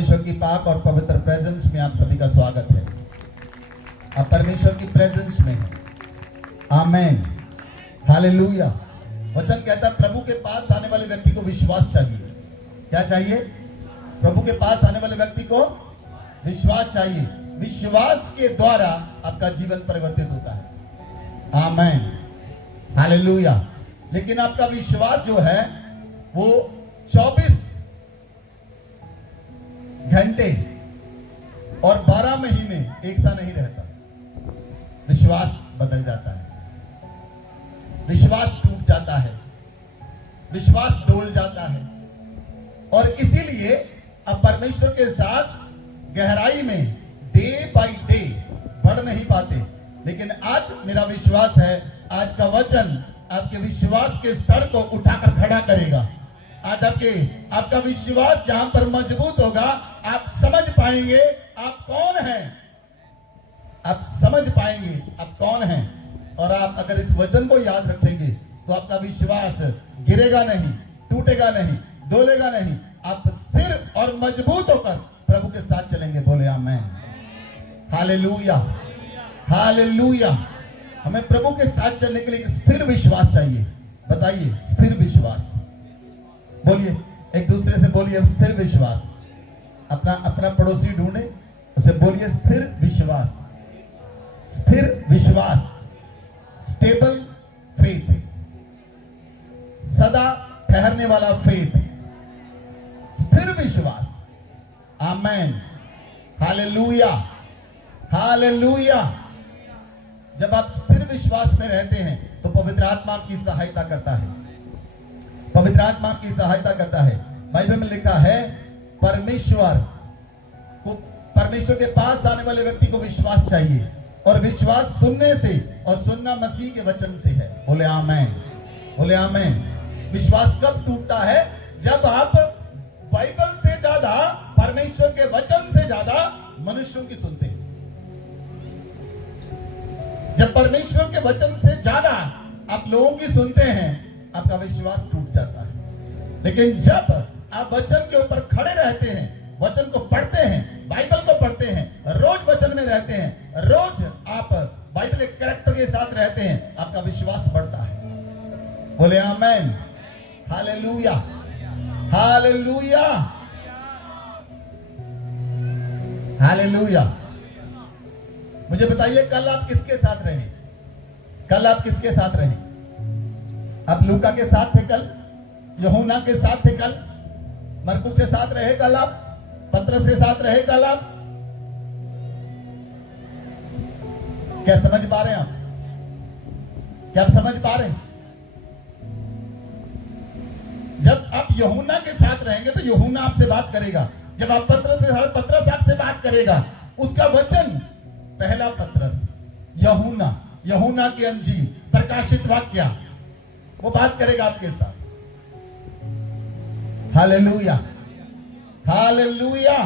परमेश्वर की पाक और पवित्र प्रेजेंस में आप सभी का स्वागत है। आप परमेश्वर की प्रेजेंस में हैं। आमेन, हालेलुया। वचन कहता है प्रभु के पास आने वाले व्यक्ति को विश्वास चाहिए। क्या चाहिए? प्रभु के पास आने वाले व्यक्ति को विश्वास चाहिए। विश्वास के द्वारा आपका जीवन परिवर्तित होता है। आमेन, हालेलुया। लेकिन आपका विश्वास जो है वो 24 घंटे और 12 महीने एक सा नहीं रहता। विश्वास बदल जाता है, विश्वास टूट जाता है, विश्वास डोल जाता है। और इसीलिए अब परमेश्वर के साथ गहराई में डे बाय डे बढ़ नहीं पाते। लेकिन आज मेरा विश्वास है आज का वचन आपके विश्वास के स्तर को उठाकर खड़ा करेगा। आज आपका विश्वास जहां पर मजबूत होगा, आप समझ पाएंगे आप कौन हैं। आप समझ पाएंगे आप कौन हैं। और आप अगर इस वचन को याद रखेंगे तो आपका विश्वास गिरेगा नहीं, टूटेगा नहीं, डोलेगा नहीं। आप स्थिर और मजबूत होकर प्रभु के साथ चलेंगे। बोले आमेन, हालेलुया, हालेलुया। हमें प्रभु के साथ चलने के लिए एक स्थिर विश्वास चाहिए। बताइए, स्थिर विश्वास। बोलिए, एक दूसरे से बोलिए स्थिर विश्वास। अपना पड़ोसी ढूंढे, उसे बोलिए स्थिर विश्वास। स्थिर विश्वास, स्टेबल फेथ, सदा ठहरने वाला फेथ, स्थिर विश्वास। आमेन, हालेलुया, हालेलुया। जब आप स्थिर विश्वास में रहते हैं तो पवित्र आत्मा आपकी सहायता करता है। पवित्र आत्मा आपकी सहायता करता है। बाइबल में लिखा है परमेश्वर के पास आने वाले व्यक्ति को विश्वास चाहिए। और विश्वास सुनने से, और सुनना मसीह के वचन से है। बोले आमेन, बोले आमेन। विश्वास कब टूटता है? जब आप बाइबल से ज्यादा, परमेश्वर के वचन से ज्यादा मनुष्यों की सुनते हैं। जब परमेश्वर के वचन से ज्यादा आप लोगों की सुनते हैं, आपका विश्वास टूट जाता है। लेकिन जब आप वचन के ऊपर खड़े रहते हैं, वचन को पढ़ते हैं, बाइबल को पढ़ते हैं, रोज वचन में रहते हैं, रोज आप बाइबल के कैरेक्टर के साथ रहते हैं, आपका विश्वास बढ़ता है। बोले आमेन, हालेलुया, हालेलुया, हालेलुया। मुझे बताइए, कल आप किसके साथ रहे? कल आप किसके साथ रहे? आप लूका के साथ थे कल, यूहन्ना के साथ थे कल, मरकुस के साथ रहे कल, आप पतरस के साथ रहे कल। आप क्या समझ पा रहे हैं? आप क्या आप समझ पा रहे हैं? जब आप यूहन्ना के साथ रहेंगे तो यूहन्ना आपसे बात करेगा। जब आप पतरस से, पतरस आपसे बात करेगा। उसका वचन, पहला पतरस, यूहन्ना की अंजील, प्रकाशित वाक्य, वो बात करेगा आपके साथ। Hallelujah, hallelujah.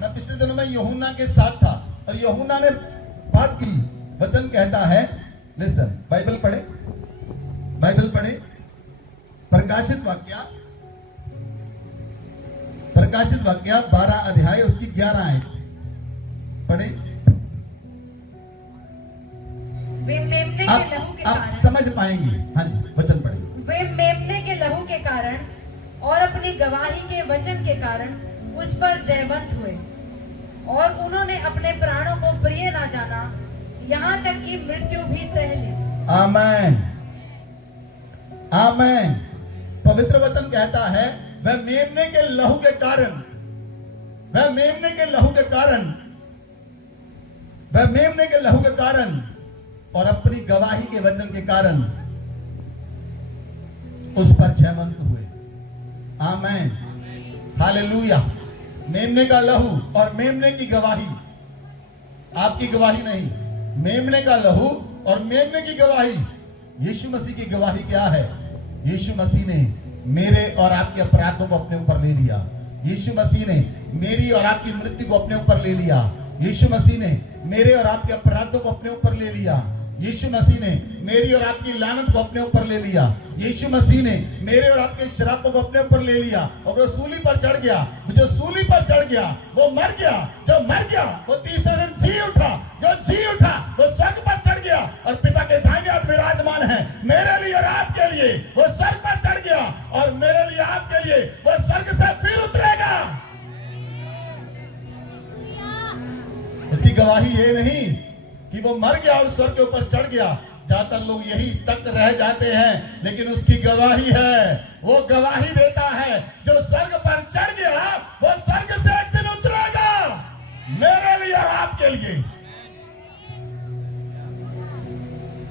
मैं पिछले दिनों में यूहन्ना के साथ था और यूहन्ना ने बात की। वचन कहता है, लिसन, बाइबल पढ़े, बाइबल पढ़े, प्रकाशित वाक्य 12 अध्याय उसकी 11 आयत पढ़े। वे मेमने के लहू के आप कारण, समझ पाएंगे। हाँ जी, वचन पढ़े। वे मेमने के लहू के कारण और अपनी गवाही के वचन के कारण उस पर जयवंत हुए, और उन्होंने अपने प्राणों को प्रिय ना जाना, यहाँ तक कि मृत्यु भी सह ली। आमेन, आमेन। पवित्र वचन कहता है, वह मेमने के लहू के कारण, वह मेमने के लहू के कारण, वह मेमने के लहू के कारण और अपनी गवाही के वचन के कारण उस पर जयवंत हुए। आमेन, हालेलुया। मेमने का लहू और मेमने की गवाही, आपकी गवाही नहीं, मेमने का लहू और मेमने की गवाही। यीशु मसीह की गवाही क्या है? यीशु मसीह ने मेरे और आपके अपराधों को अपने ऊपर ले लिया। यीशु मसीह ने मेरी और आपकी मृत्यु को अपने ऊपर ले लिया। यीशु मसीह ने मेरे और आपके अपराधों को अपने ऊपर ले लिया। यीशु मसीह ने मेरी और आपकी लानत को अपने ऊपर ले लिया। यीशु मसीह ने मेरे और आपके श्रापों को अपने ऊपर ले लिया और वो सूली पर चढ़ गया। जो सूली पर चढ़ गया वो मर गया, जो मर गया वो तीसरे दिन जी उठा, जो जी उठा वो स्वर्ग पर चढ़ गया और पिता के दाहिने हाथ विराजमान है। मेरे लिए और आपके लिए वो स्वर्ग पर चढ़ गया और मेरे लिए आपके लिए वो स्वर्ग से फिर उतरेगा। उसकी गवाही ये नहीं कि वो मर गया और स्वर्ग के ऊपर चढ़ गया। ज्यादातर लोग यही तक रह जाते हैं, लेकिन उसकी गवाही है, वो गवाही देता है जो स्वर्ग पर चढ़ गया वो स्वर्ग से एक दिन उतरेगा मेरे लिए और आपके लिए।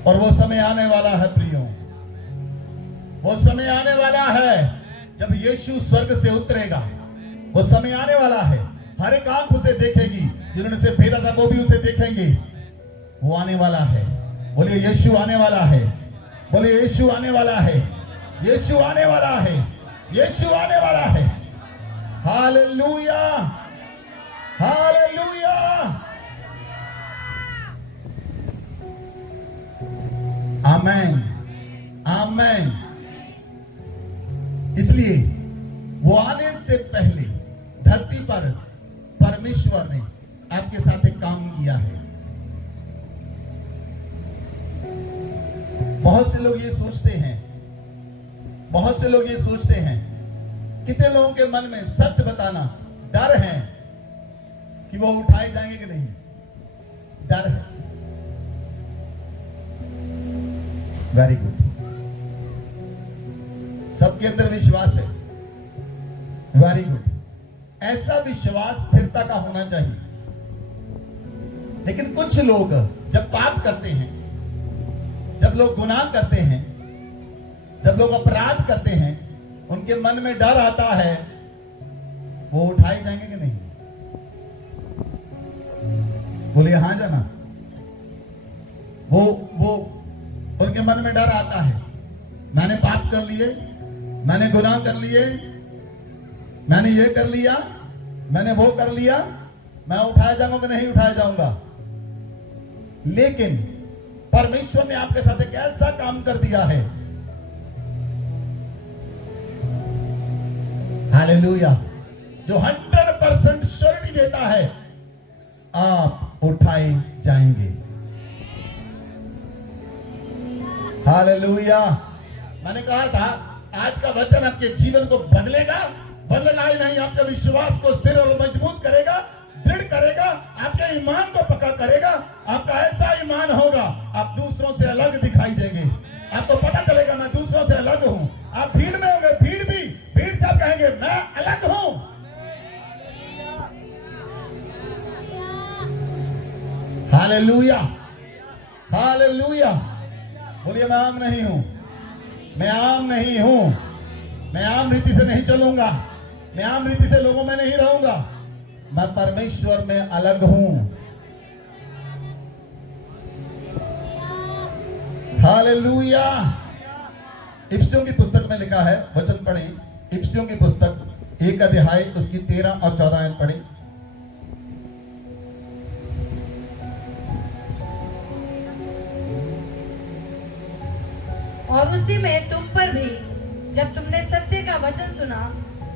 और वो समय आने वाला है प्रियो, वो समय आने वाला है जब यीशु स्वर्ग से उतरेगा। वो समय आने वाला है, हर एक आंख उसे देखेगी, जिन्होंने उसे भेजा था वो भी उसे देखेंगे। वो आने वाला है, बोलिए यीशु आने वाला है, बोलिए यीशु आने वाला है, यीशु आने वाला है, यीशु आने वाला है। Hallelujah, hallelujah. Amen, amen. इसलिए वो आने से पहले धरती पर परमेश्वर ने आपके साथ एक काम किया है। बहुत से लोग ये सोचते हैं, बहुत से लोग ये सोचते हैं, कितने लोगों के मन में सच बताना डर है कि वो उठाए जाएंगे कि नहीं, डर है। वेरी गुड, सबके अंदर विश्वास है, वेरी गुड। ऐसा विश्वास स्थिरता का होना चाहिए। लेकिन कुछ लोग जब पाप करते हैं, जब लोग गुनाह करते हैं, जब लोग अपराध करते हैं, उनके मन में डर आता है वो उठाए जाएंगे कि नहीं। बोलिए हाँ जाना। वो उनके मन में डर आता है, मैंने पाप कर लिए, मैंने गुनाह कर लिए, मैंने ये कर लिया, मैंने वो कर लिया, मैं उठाया जाऊंगा कि नहीं उठाया जाऊंगा। लेकिन परमेश्वर ने आपके साथ एक ऐसा काम कर दिया है, हालेलुया, जो 100% श्योरिटी देता है आप उठाए जाएंगे। हालेलुया। मैंने कहा था आज का वचन आपके जीवन को बदलेगा ही नहीं, आपके विश्वास को स्थिर और मजबूत करेगा, दृढ़ करेगा, आपके ईमान को पक्का करेगा। आपका ऐसा ईमान होगा आप दूसरों से अलग दिखाई देंगे। आपको पता चलेगा मैं दूसरों से अलग हूं। आप भीड़ में होंगे, भीड़ से आप कहेंगे मैं अलग हूं। Hallelujah, hallelujah. बोलिए मैं आम नहीं हूं, मैं आम नहीं हूं, मैं आम रीति से नहीं चलूंगा, मैं आम रीति से लोगों में नहीं रहूंगा, मैं परमेश्वर में अलग हूं। हालेलुया। इफिसियों की पुस्तक में लिखा है, वचन पढ़ें, इफिसियों की पुस्तक 1 अध्याय उसकी 13 और 14 आयत पढ़ें। और उसी में तुम पर भी जब तुमने सत्य का वचन सुना,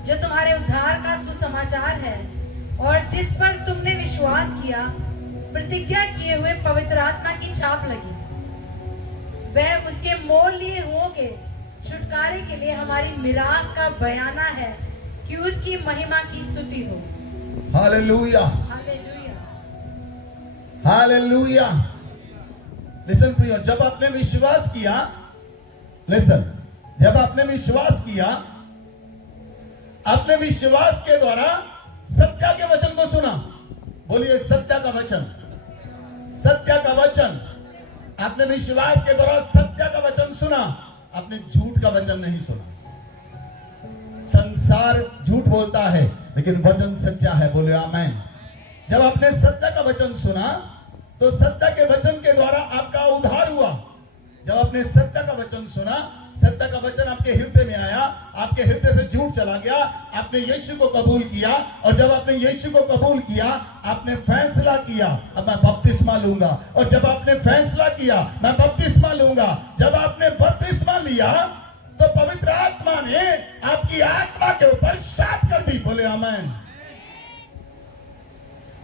जो तुम्हारे उद्धार का सुसमाचार है, और जिस पर तुमने विश्वास किया, प्रतिज्ञा किए हुए पवित्र आत्मा की छाप लगी। वह उसके मोल लिए हुओं के छुटकारे के लिए हमारी मिरास का बयाना है कि उसकी महिमा की स्तुति हो। Hallelujah, hallelujah, hallelujah. लिसन प्रियो, जब आपने विश्वास किया, लिसन, जब आपने विश्वास किया, अपने विश्वास के द्वारा सत्य के वचन को सुना। बोलिए सत्य का वचन, सत्य का वचन। आपने विश्वास के द्वारा सत्य का वचन सुना, आपने झूठ का वचन नहीं सुना। संसार झूठ बोलता है लेकिन वचन सच्चा है। बोलिए आमीन। जब आपने सत्य का वचन सुना तो सत्य के वचन के द्वारा आपका उद्धार हुआ। जब आपने सत्य का वचन सुना, सत्य का वचन आपके हृदय में आया, आपके हृदय से झूठ चला गया, आपने यीशु को कबूल किया, और जब आपने यीशु को कबूल किया, आपने फैसला किया अब मैं बपतिस्मा लूंगा, और जब आपने फैसला किया मैं बपतिस्मा लूंगा, जब आपने बपतिस्मा लिया तो पवित्र आत्मा ने आपकी आत्मा के ऊपर शाप कर दी। बोले आमीन।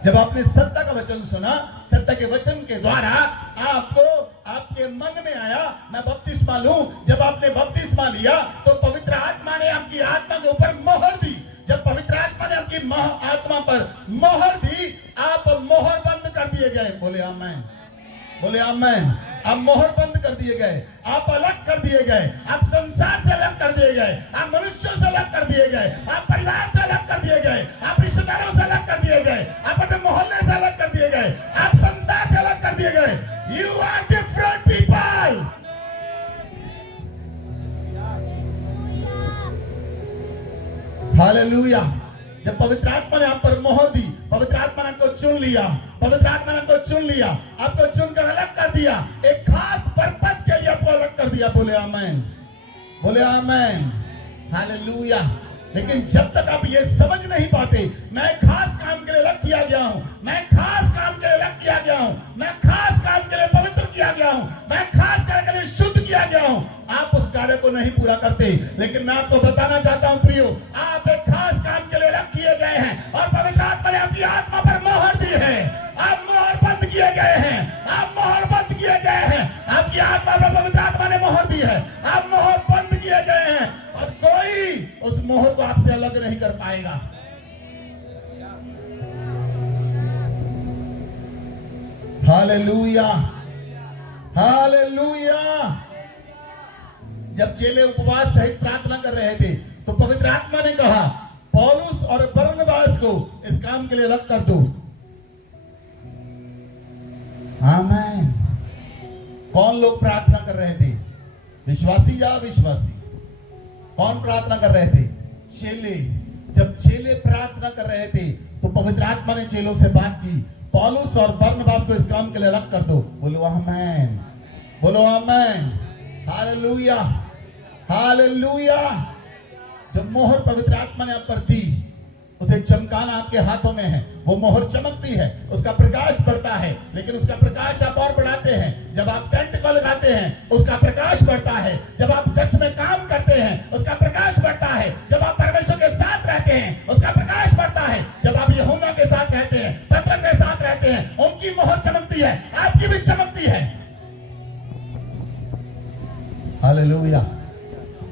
जब आपने सत्य का वचन सुना, सत्य के वचन के द्वारा आपको आपके मन में आया मैं बपतिस्मा लूं, जब आपने बपतिस्मा लिया तो पवित्र आत्मा ने आपकी आत्मा के ऊपर मोहर दी। जब पवित्र आत्मा ने आपकी आत्मा पर मोहर दी, आप मोहर बंद कर दिए गए। बोले आमीन, बोले आमीन। आप मोहर बंद कर दिए गए, आप अलग कर दिए गए, आप संसार से अलग कर दिए गए, आप मनुष्यों से अलग कर दिए गए, आप परिवार से अलग कर दिए गए, आप रिश्तेदारों से अलग कर दिए गए, आप अपने मोहल्ले से अलग कर दिए गए, आप संसार से अलग कर दिए गए। You are different people. Hallelujah. जब पवित्र आत्मा ने आप पर मोहर दी, पवित्र आत्मा ने आपको चुन लिया, पवित्र आत्मा ने आपको चुन लिया, आपको चुनकर अलग कर दिया, एक खास पर्पस के लिए आपको अलग कर दिया। बोले आमीन, बोले आमीन, हालेलुया। लेकिन जब तक आप ये समझ नहीं पाते मैं खास काम के लिए अलग किया गया हूं, मैं खास काम के लिए अलग किया गया हूं, मैं खास काम के लिए पवित्र किया गया हूं, मैं खास कार्य के लिए शुद्ध किया गया हूं, आप उस कार्य को नहीं पूरा करते। लेकिन मैं आपको बताना चाहता हूं प्रियो, आप एक खास काम के लिए अलग किए गए हैं और पवित्र आत्मा ने आपकी आत्मा पर मोहर दी है। आप मोहर बंद किए गए हैं, आप मोहर बंद किए गए हैं, आपकी आत्मा पर पवित्र आत्मा ने मोहर दी है, आप मोहर बंद किए गए हैं और कोई उस मोहर को आपसे अलग नहीं कर पाएगा। Hallelujah, hallelujah. जब चेले उपवास सहित प्रार्थना कर रहे थे तो पवित्र आत्मा ने कहा पौलुस और बरनबास को इस काम के लिए अलग कर दो। आमीन। कौन लोग प्रार्थना कर रहे थे? विश्वासी या अविश्वासी? कौन प्रार्थना कर रहे थे? चेले। जब चेले प्रार्थना कर रहे थे तो पवित्र आत्मा ने चेलों से बात की, पौलुस और बरनबास को इस काम के लिए अलग कर दो। बोलो आमीन, बोलो आमीन, हालेलुया, हालेलुया। जब मोहर पवित्र आत्मा ने आप पर दी, उसे चमकाना आपके हाथों में है, वो मोहर चमकती है, उसका प्रकाश बढ़ता है, लेकिन उसका प्रकाश आप और बढ़ाते हैं। जब आप टेंट को लगाते हैं उसका प्रकाश बढ़ता है, जब आप चर्च में काम करते हैं उसका प्रकाश बढ़ता है, जब आप परमेश्वर के साथ रहते हैं उसका प्रकाश बढ़ता है, जब आप यूहन्ना के साथ रहते हैं, पतरस के साथ रहते हैं, उनकी मोहर चमकती है, आपकी भी चमकती है। हालेलुया।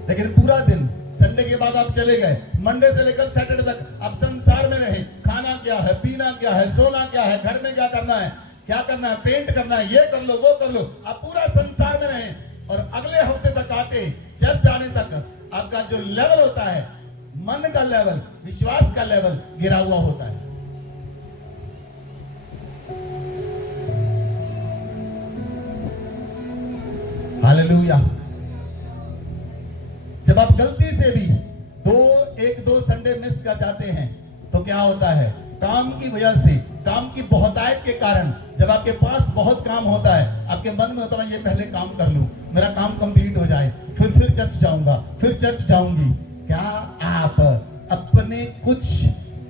लेकिन पूरा दिन, संडे के बाद आप चले गए, मंडे से लेकर सैटरडे तक आप संसार में रहे, खाना क्या है, पीना क्या है, सोना क्या है, घर में क्या करना है, पेंट करना है, ये कर लो, वो कर लो, आप पूरा संसार में रहे और अगले हफ्ते तक आते, चर्च आने तक आपका जो लेवल होता है, मन का लेवल, विश्वास का लेवल गिरा हुआ होता है। हालेलुया। जब आप गलती से भी एक दो संडे मिस कर जाते हैं तो क्या होता है? काम की वजह से, काम की बहुतायत के कारण, जब आपके पास बहुत काम होता है, आपके मन में होता है ये पहले काम कर लूं, मेरा काम कंप्लीट हो जाए, फिर चर्च जाऊंगा, फिर चर्च जाऊंगी। क्या आप अपने कुछ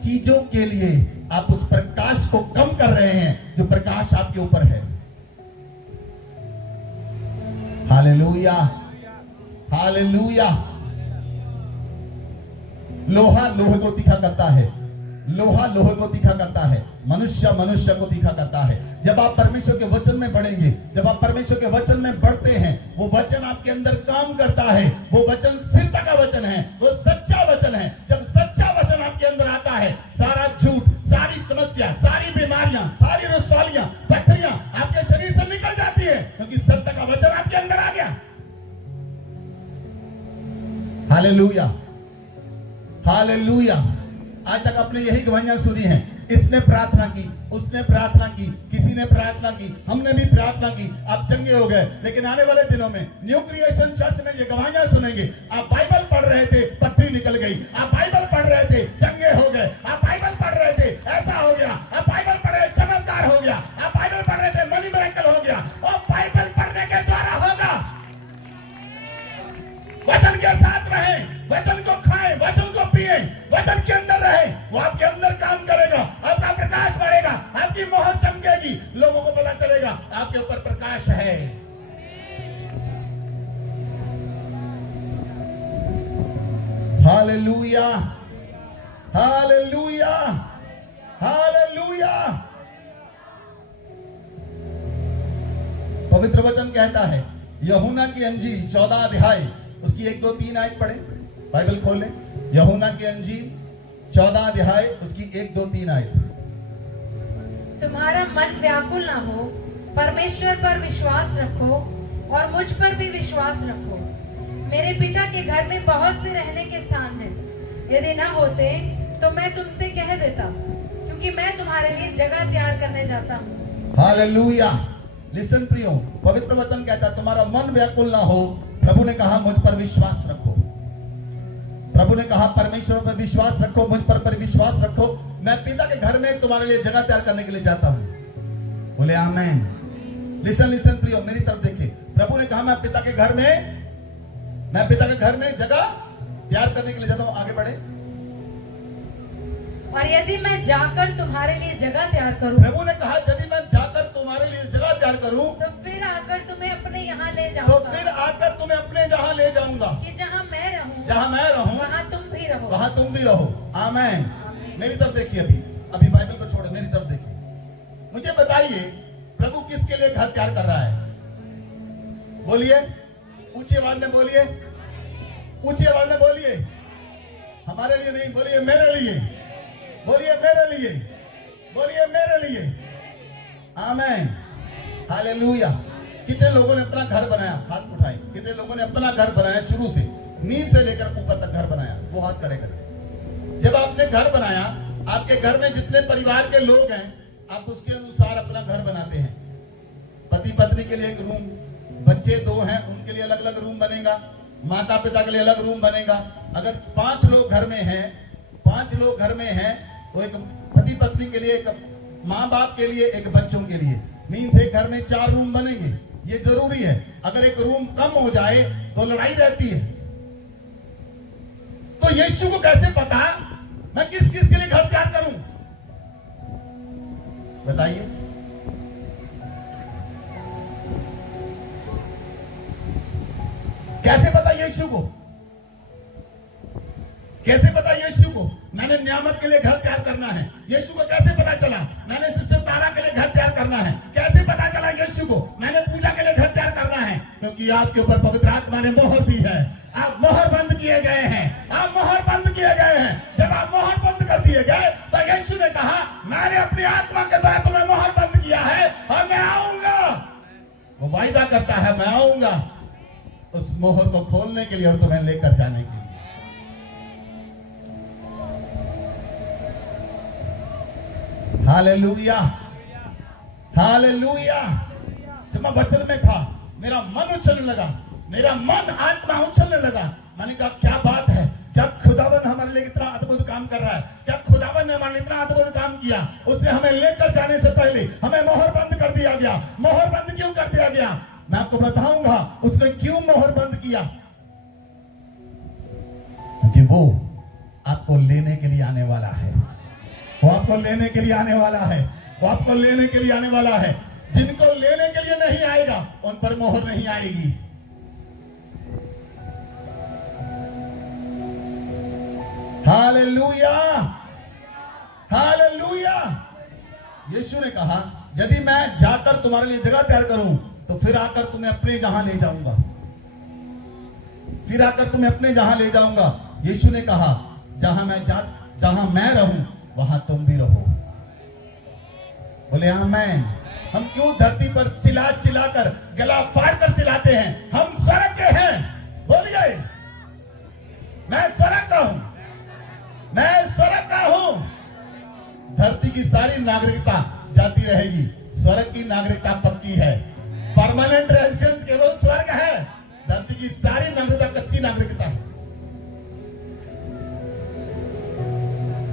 चीजों के लिए आप उस प्रकाश को कम कर रहे हैं जो प्रकाश आपके ऊपर है? Hallelujah, hallelujah. लोहा लोहे को तीखा करता है, लोहा लोहे को तीखा करता है, मनुष्य मनुष्य को तीखा करता है। जब आप परमेश्वर के वचन में बढ़ेंगे, जब आप परमेश्वर के वचन में बढ़ते हैं, वो वचन आपके अंदर काम करता है, वो वचन स्थिरता का वचन है, वो सच्चा वचन है। जब सच्चा वचन आपके अंदर आता है, सारा झूठ, सारी समस्या, सारी बीमारियां, सारी रसौलियां, पथरियां आपके शरीर से निकल जाती है, क्योंकि सत्य का वचन आपके अंदर आ गया। Hallelujah, hallelujah. आज तक आपने यही गवाहियां सुनी हैं, इसने प्रार्थना की, उसने प्रार्थना की, किसी ने प्रार्थना की, हमने भी प्रार्थना की, आप चंगे हो गए। लेकिन आने वाले दिनों में न्यू क्रिएशन चर्च में ये गवाहियां सुनेंगे, आप बाइबल पढ़ रहे थे, पथरी निकल गई, आप बाइबल पढ़ रहे थे, चंगे हो गए, आप बाइबल पढ़ रहे थे, ऐसा हो गया, आप बाइबल पढ़ रहे, चमत्कार हो गया, आप बाइबल पढ़ रहे थे, मनी मिरेकल हो गया, और बाइबल पढ़ने के द्वारा होगा। आपके ऊपर प्रकाश है। Hallelujah, hallelujah, hallelujah. पवित्र वचन कहता है, यूहन्ना की अंजील 14 अध्याय उसकी 1, 2, 3 आयत पढ़े, बाइबल खोल ले। यूहन्ना की अंजील 14 अध्याय उसकी 1, 2, 3 आयत। तुम्हारा मन व्याकुल ना हो, परमेश्वर पर विश्वास रखो और मुझ पर भी विश्वास रखो। मेरे पिता के घर में बहुत से रहने के स्थान हैं। यदि ना होते तो मैं तुमसे कह देता, क्योंकि मैं तुम्हारे लिए जगह तैयार करने जाता हूँ। हालेलुया। लिसन प्रियो, पवित्र वचन कहता है तुम्हारा मन व्याकुल ना हो। प्रभु ने कहा मुझ पर विश्वास रखो। प्रभु ने कहा परमेश्वर पर विश्वास रखो, मुझ पर विश्वास रखो। मैं पिता के घर में तुम्हारे लिए जगह तैयार करने के लिए जाता हूं। बोले आमेन। लिसन लिसन प्रियो, मेरी तरफ देखिए। प्रभु ने कहा मैं पिता के घर में जगह तैयार करने के लिए जाता हूं। आगे बढ़े। और यदि मैं जाकर तुम्हारे लिए जगह तैयार करूं, प्रभु ने कहा यदि मैं जाकर तुम्हारे लिए जगह तैयार करूं तो फिर आकर तुम्हें अपने यहाँ ले तो जाऊंगा। फिर आकर तुम्हें अपने जहां ले जाऊंगा, कि जहाँ मैं रहूं वहाँ तुम भी रहो। वहां तुम भी रहो। आमेन। आमीन। मेरी तरफ देखिए, अभी बाइबल को छोड़ो, मेरी तरफ देखिए। मुझे बताइए प्रभु किसके लिए घर तैयार कर रहा है? बोलिए, ऊंची आवाज में बोलिए, ऊंची आवाज में बोलिए। हमारे लिए नहीं, बोलिए मेरे लिए, बोलिए मेरे लिए, बोलिए मेरे लिए। आमेन, हालेलुया। कितने लोगों ने अपना घर बनाया? हाथ उठाए। कितने लोगों ने अपना घर बनाया? शुरू से नींव से लेकर ऊपर तक घर बनाया, वो हाथ खड़े करें। जब आपने घर बनाया, आपके घर में जितने परिवार के लोग हैं, आप उसके अनुसार अपना घर बनाते हैं। पति पत्नी के लिए एक रूम, बच्चे 2 हैं उनके लिए अलग अलग रूम बनेगा, माता पिता के लिए अलग रूम बनेगा। अगर 5 लोग घर में हैं, 5 लोग घर में हैं, तो एक पति पत्नी के लिए, एक माँ बाप के लिए, एक बच्चों के लिए, मीन्स एक घर में 4 रूम बनेंगे। ये जरूरी है। अगर एक रूम कम हो जाए तो लड़ाई रहती है। तो यीशु को कैसे पता मैं किस किस के लिए घर तैयार करूं? बताइए। कैसे पता यीशु को? कैसे पता यीशु को मैंने नियामत के लिए घर तैयार करना है? यीशु को कैसे पता चला मैंने सिस्टर तारा के लिए घर तैयार करना है? कैसे पता चला यीशु को मैंने पूजा के लिए घर तैयार करना है? क्योंकि आपके ऊपर पवित्र आत्मा ने मोहर दी है। आप मोहर बंद किए गए हैं, आप मोहर बंद किए गए हैं। जब आप मोहर बंद कर दिए गए तो यीशु ने कहा मैंने अपनी आत्मा के द्वारा तुम्हें मोहर बंद किया है और मैं आऊंगा। वो वायदा करता है मैं आऊंगा उस मोहर को खोलने के लिए और तुम्हें लेकर जाने के लिए। Hallelujah, hallelujah. जब मैं वचन में था, मेरा मन उछलने लगा, मेरा मन आत्मा उछलने लगा। मैंने कहा क्या बात है, क्या खुदावन हमारे लिए इतना अद्भुत काम कर रहा है, क्या खुदावन ने हमारे लिए इतना अद्भुत काम किया। उसने हमें लेकर जाने से पहले हमें मोहर बंद कर दिया गया। मोहर बंद क्यों कर दिया गया? मैं आपको बताऊंगा उसने क्यों मोहर बंद किया। क्योंकि वो आपको लेने के लिए आने वाला है। वो आपको लेने के लिए आने वाला है। वो आपको लेने के लिए आने वाला है। जिनको लेने के लिए नहीं आएगा उन पर मोहर नहीं आएगी। Hallelujah, hallelujah. यीशु ने कहा यदि मैं जाकर तुम्हारे लिए जगह तैयार करूं तो फिर आकर तुम्हें अपने जहां ले जाऊंगा, फिर आकर तुम्हें अपने जहां ले जाऊंगा। यीशु ने कहा जहां मैं रहूं वहां तुम भी रहो। बोले आमेन। हम क्यों धरती पर चिल्ला चिल्ला कर गला फाड़ कर चिल्लाते हैं? हम स्वर्ग के हैं। बोलिए मैं स्वर्ग का हूं, मैं स्वर्ग का हूं। धरती की सारी नागरिकता जाती रहेगी, स्वर्ग की नागरिकता पक्की है। परमानेंट रेजिडेंस केवल स्वर्ग है। धरती की सारी नागरिकता कच्ची नागरिकता है।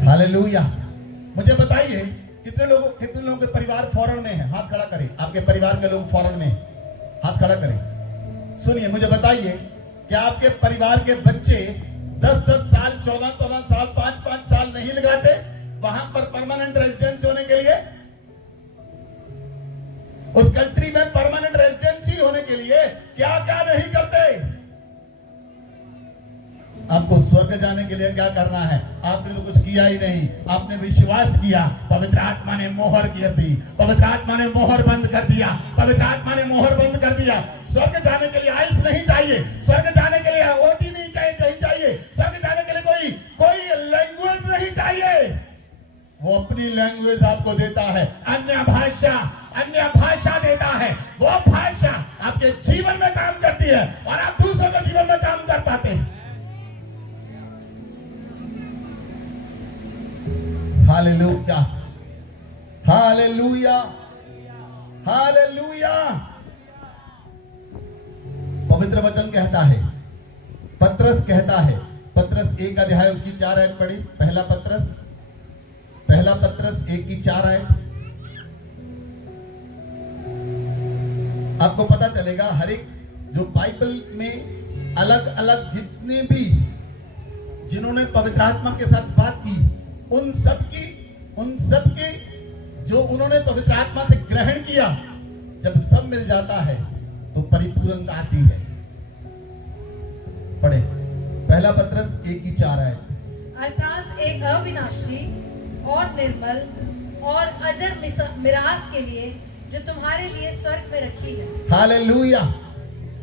हालेलुया। मुझे बताइए कितने लोगों के परिवार फॉरेन में है? हाथ खड़ा करें। आपके परिवार के लोग फॉरेन में, हाथ खड़ा करें। सुनिए मुझे बताइए क्या आपके परिवार के बच्चे 10-10 साल, 14-14 साल, 5-5 साल नहीं लगाते वहां पर परमानेंट रेजिडेंस होने के लिए? उस कंट्री में परमानेंट रेजिडेंसी होने के लिए क्या क्या नहीं करते। आपको स्वर्ग जाने के लिए क्या करना है? आपने तो कुछ किया ही नहीं, आपने विश्वास किया, पवित्र आत्मा ने मोहर कर दी, पवित्र आत्मा ने मोहर बंद कर दिया, पवित्र आत्मा ने मोहर बंद कर दिया। स्वर्ग जाने के लिए आइल्स नहीं चाहिए, स्वर्ग जाने के लिए ओटी नहीं चाहिए, स्वर्ग जाने के लिए कोई लैंग्वेज नहीं चाहिए। वो अपनी लैंग्वेज आपको देता है, अन्य भाषा देता है। वो भाषा आपके जीवन में काम करती है और आप दूसरों के जीवन में काम कर पाते हैं। Hallelujah, hallelujah, hallelujah. पवित्र वचन कहता है, पत्रस कहता है, पत्रस 1 अध्याय उसकी 4 आयत पढ़ी। पहला पत्रस 1 की 4 आयत। आपको पता चलेगा हर एक जो बाइबल में अलग अलग जितने भी जिन्होंने पवित्र आत्मा के साथ बात की, उन सबके जो उन्होंने पवित्र आत्मा से ग्रहण किया, जब सब मिल जाता है तो परिपूर्णता आती है। पढ़े पहला पत्रस 1 की 4 आयत। अर्थात एक अविनाशी और निर्मल और अजर मिरास के लिए जो तुम्हारे लिए स्वर्ग में रखी है। हालेलुया।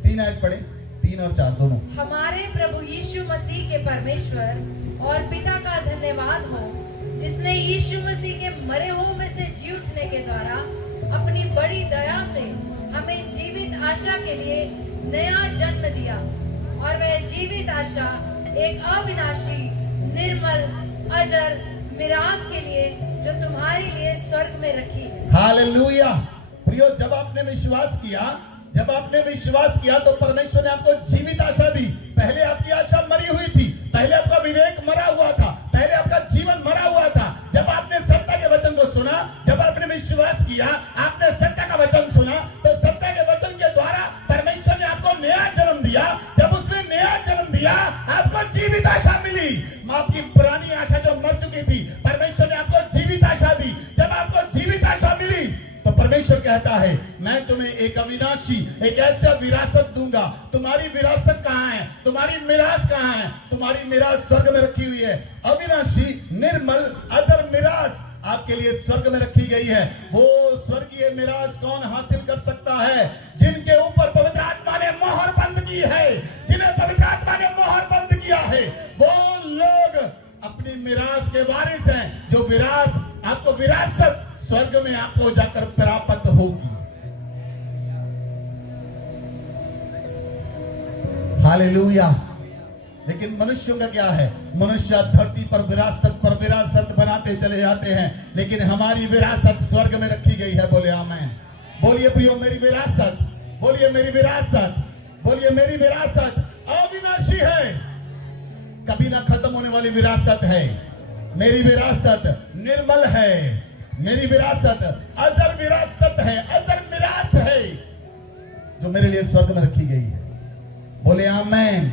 3 आयत पढ़े, 3 और 4 दोनों। हमारे प्रभु यीशु मसीह के परमेश्वर और पिता का धन्यवाद हो, जिसने यीशु मसीह के मरे हुओं में से जी उठने के द्वारा अपनी बड़ी दया से हमें जीवित आशा के लिए नया जन्म दिया, और वह जीवित आशा एक अविनाशी, निर्मल, अजर मिरास के लिए जो तुम्हारे लिए स्वर्ग में रखी है। हालेलुया। प्रियो, जब आपने विश्वास किया तो परमेश्वर ने आपको जीवित आशा दी। पहले आपकी आशा मरी हुई थी, पहले आपका विवेक मरा हुआ था, पहले आपका जीवन मरा हुआ था। जब आपने सत्य के वचन को सुना, जब आपने विश्वास किया, आपने सत्य का वचन सुना, तो सत्य के वचन के द्वारा परमेश्वर ने आपको नया जन्म दिया। जब उसने नया जन्म दिया, आपको जीवित आशा मिली। आपकी पुरानी आशा जो मर चुकी थी, परमेश्वर ने आपको जीवित आशा दी। जब आपको जीवित आशा मिली तो परमेश्वर कहता है, मैं तुम्हें एक अविनाशी, एक ऐसा विरासत दूंगा। तुम्हारी विरासत कहां है? तुम्हारी मिरास कहां है? तुम्हारी मिरास स्वर्ग में रखी हुई है। अविनाशी, निर्मल, अजर मिरास आपके लिए स्वर्ग में रखी गई है। वो स्वर्गीय मिरास कौन हासिल कर सकता है? जिनके ऊपर पवित्र आत्मा ने मोहर बंद की है, जिन्हें पवित्र आत्मा ने मोहर बंद किया है, वो लोग अपनी मिरास के वारिस हैं। जो विरास आपको विरासत स्वर्ग में आपको जाकर प्राप्त होगी। हालेलुया। लेकिन मनुष्यों का क्या है? मनुष्य धरती पर विरासत बनाते चले जाते हैं, लेकिन हमारी विरासत स्वर्ग में रखी गई है। बोले आमीन। बोलिए प्रियो, मेरी विरासत, बोलिए मेरी विरासत, बोलिए मेरी विरासत अविनाशी है, कभी ना खत्म होने वाली विरासत है। मेरी विरासत निर्मल है, मेरी विरासत अजर विरासत है, अजर मिरास है, जो मेरे लिए स्वर्ग में रखी गई है। बोले आमीन,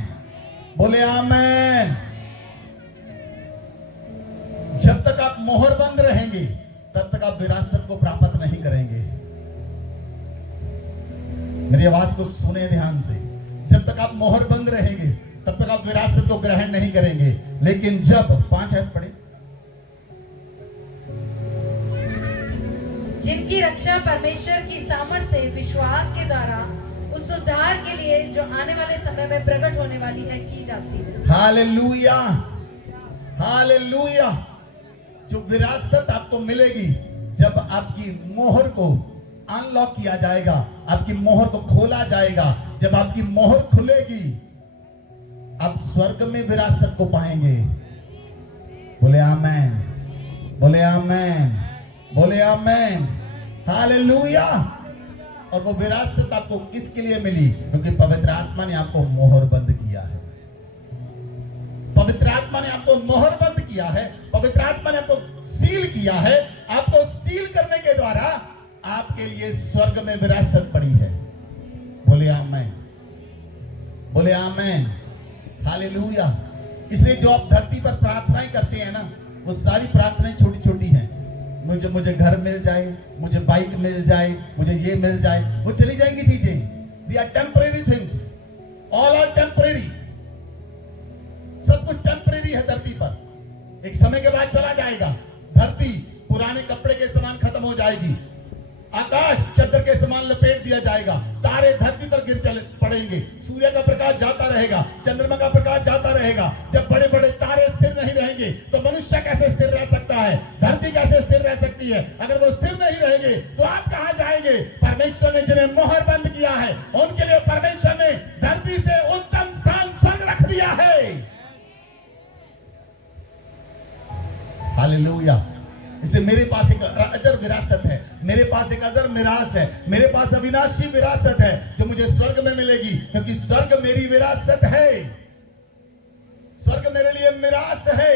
बोले आमीन। जब तक आप मोहर बंद रहेंगे, तब तक आप विरासत को प्राप्त नहीं करेंगे। मेरी आवाज को सुने ध्यान से। जब तक आप मोहर बंद रहेंगे, तब तक आप विरासत को ग्रहण नहीं करेंगे। लेकिन जब 5 आयत पढ़े, जिनकी रक्षा परमेश्वर की सामर्थ से विश्वास के द्वारा उस उद्धार के लिए जो आने वाले समय में प्रकट होने वाली है की जाती है। Hallelujah, hallelujah. जो विरासत आपको मिलेगी, जब आपकी मोहर को अनलॉक किया जाएगा, आपकी मोहर को खोला जाएगा, जब आपकी मोहर खुलेगी, आप स्वर्ग में विरासत को पाएंगे। बोले आमीन, बोले आमीन, बोले आमीन। हालेलुया। और वो विरासत आपको किसके लिए मिली? क्योंकि पवित्र आत्मा ने आपको मोहर बंद किया है। पवित्र आत्मा ने आपको मोहर बंद किया है, पवित्र आत्मा ने आपको सील किया है। आपको सील करने के द्वारा आपके लिए स्वर्ग में विरासत पड़ी है। बोले आमीन, बोले आमीन। हालेलुया। इसलिए जो आप धरती पर प्रार्थनाएं करते हैं ना, वो सारी प्रार्थनाएं छोटी छोटी हैं, मुझे घर मिल जाए, मुझे बाइक मिल जाए, मुझे ये मिल जाए, वो चली जाएंगी चीजें। They are temporary things, all are temporary. सब कुछ टेम्परेरी है धरती पर, एक समय के बाद चला जाएगा। धरती पुराने कपड़े के समान खत्म हो जाएगी, आकाश चादर के समान लपेट दिया जाएगा, तारे धरती पर गिर चले पड़ेंगे, सूर्य का प्रकाश जाता रहेगा, चंद्रमा का प्रकाश जाता रहेगा। जब बड़े बड़े तारे स्थिर नहीं रहेंगे तो मनुष्य कैसे स्थिर रह सकता है, धरती कैसे स्थिर रह सकती है? अगर वो स्थिर नहीं रहेंगे तो आप कहां जाएंगे? परमेश्वर ने जिन्हें मोहर बंद किया है उनके लिए परमेश्वर ने धरती से उत्तम स्थान स्वर्ग रख दिया है। हालेलुया। इसलिए मेरे पास एक अजर विरासत है, मेरे पास एक अजर मिरास है, मेरे पास अविनाशी विरासत है जो मुझे स्वर्ग में मिलेगी, क्योंकि स्वर्ग मेरी विरासत है, स्वर्ग मेरे लिए मिरास है।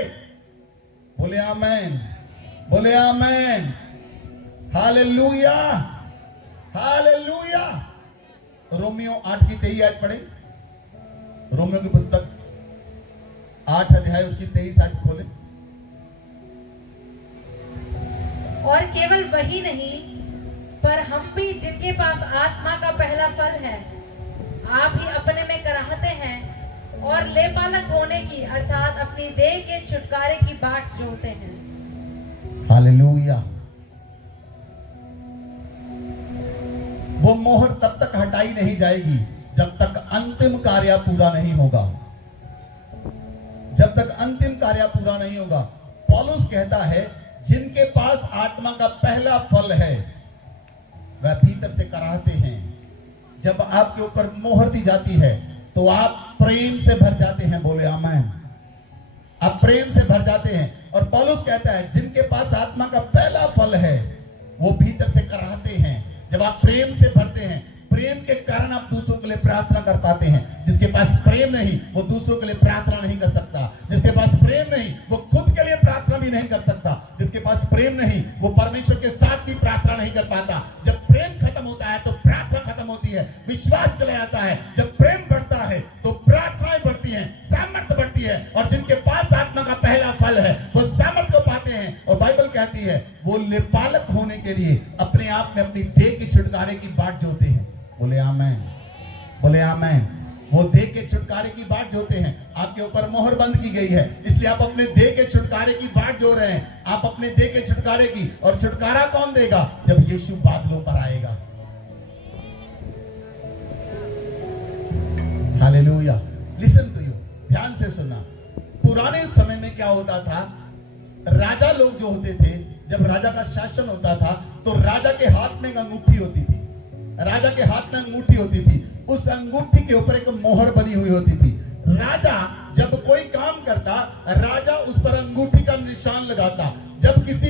बोले आमेन, बोले आमेन। Hallelujah, hallelujah. रोमियो 8 की 23 आयत पढ़े। रोमियो की पुस्तक 8 अध्याय उसकी 23 आयत खोले। और केवल वही नहीं, पर हम भी जिनके पास आत्मा का पहला फल है, आप ही अपने में कराहते हैं और लेपालक होने की अर्थात अपनी देह के छुटकारे की बाट जोहते हैं। हालेलुया। वो मोहर तब तक हटाई नहीं जाएगी जब तक अंतिम कार्य पूरा नहीं होगा, जब तक अंतिम कार्य पूरा नहीं होगा। पौलुस कहता है जिनके पास आत्मा का पहला फल है वह भीतर से कराहते हैं। जब आपके ऊपर मोहर दी जाती है तो आप प्रेम से भर जाते हैं। बोले आमेन। आप प्रेम से भर जाते हैं। और पौलुस कहता है जिनके पास आत्मा का पहला फल है वो भीतर से कराहते हैं। जब आप प्रेम से भरते हैं, प्रेम के कारण आप दूसरों के लिए प्रार्थना कर पाते हैं। जिसके पास प्रेम नहीं वो दूसरों के लिए प्रार्थना नहीं कर सकता। जिसके पास प्रेम नहीं वो खुद के लिए प्रार्थना भी नहीं कर सकता। जिसके पास प्रेम नहीं वो परमेश्वर के साथ भी प्रार्थना नहीं कर पाता। जब प्रेम खत्म होता है तो प्रार्थना खत्म होती है, विश्वास चला जाता है। जब प्रेम बढ़ता है तो प्रार्थनाएं बढ़ती हैं, सामर्थ्य बढ़ती है। और जिनके पास आत्मा का पहला फल है वो सामर्थ्य को पाते हैं। और बाइबल कहती है वो लेपालक होने के लिए अपने आप में अपनी देह के छुटकारे की बाट जोते हैं। बोले आमेन, बोले आमेन। वो देह के छुटकारे की बाट जोते हैं। आपके ऊपर मोहर बंद की गई है, इसलिए आप अपने देह के छुटकारे की बाट जो रहे हैं। आप अपने देह के छुटकारे की, और छुटकारा कौन देगा? जब यीशु बादलों पर आएगा। हालेलुया। लिसन टू यू, ध्यान से सुनना। पुराने समय में क्या होता था, राजा लोग जो होते थे, जब राजा का शासन होता था तो राजा के हाथ में एक अंगूठी होती थी। राजा के हाथ में अंगूठी होती थी, उस अंगूठी के ऊपर एक मोहर बनी हुई होती थी। राजा जब कोई काम करता, राजा उस पर अंगूठी का निशान लगाता। जब किसी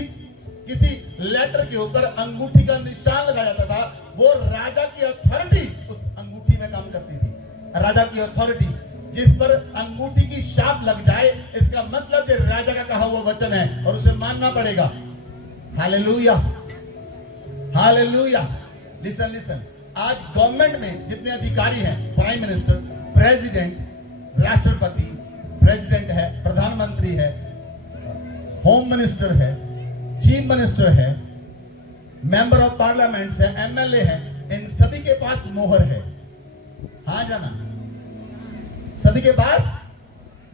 लेटर के ऊपर अंगूठी का निशान लगाया जाता था, वो राजा की अथॉरिटी उस अंगूठी में काम करती थी। राजा की अथॉरिटी, जिस पर अंगूठी की छाप लग जाए, इसका मतलब ये राजा का कहा हुआ वचन है और उसे मानना पड़ेगा। Hallelujah, hallelujah. लिसन लिसन, आज गवर्नमेंट में जितने अधिकारी हैं, प्राइम मिनिस्टर, प्रेसिडेंट, राष्ट्रपति, प्रेसिडेंट है, प्रधानमंत्री है, होम मिनिस्टर है, चीफ मिनिस्टर है, मेंबर ऑफ पार्लियामेंट है, एमएलए है, इन सभी के पास मोहर है। हाँ जाना, सभी के पास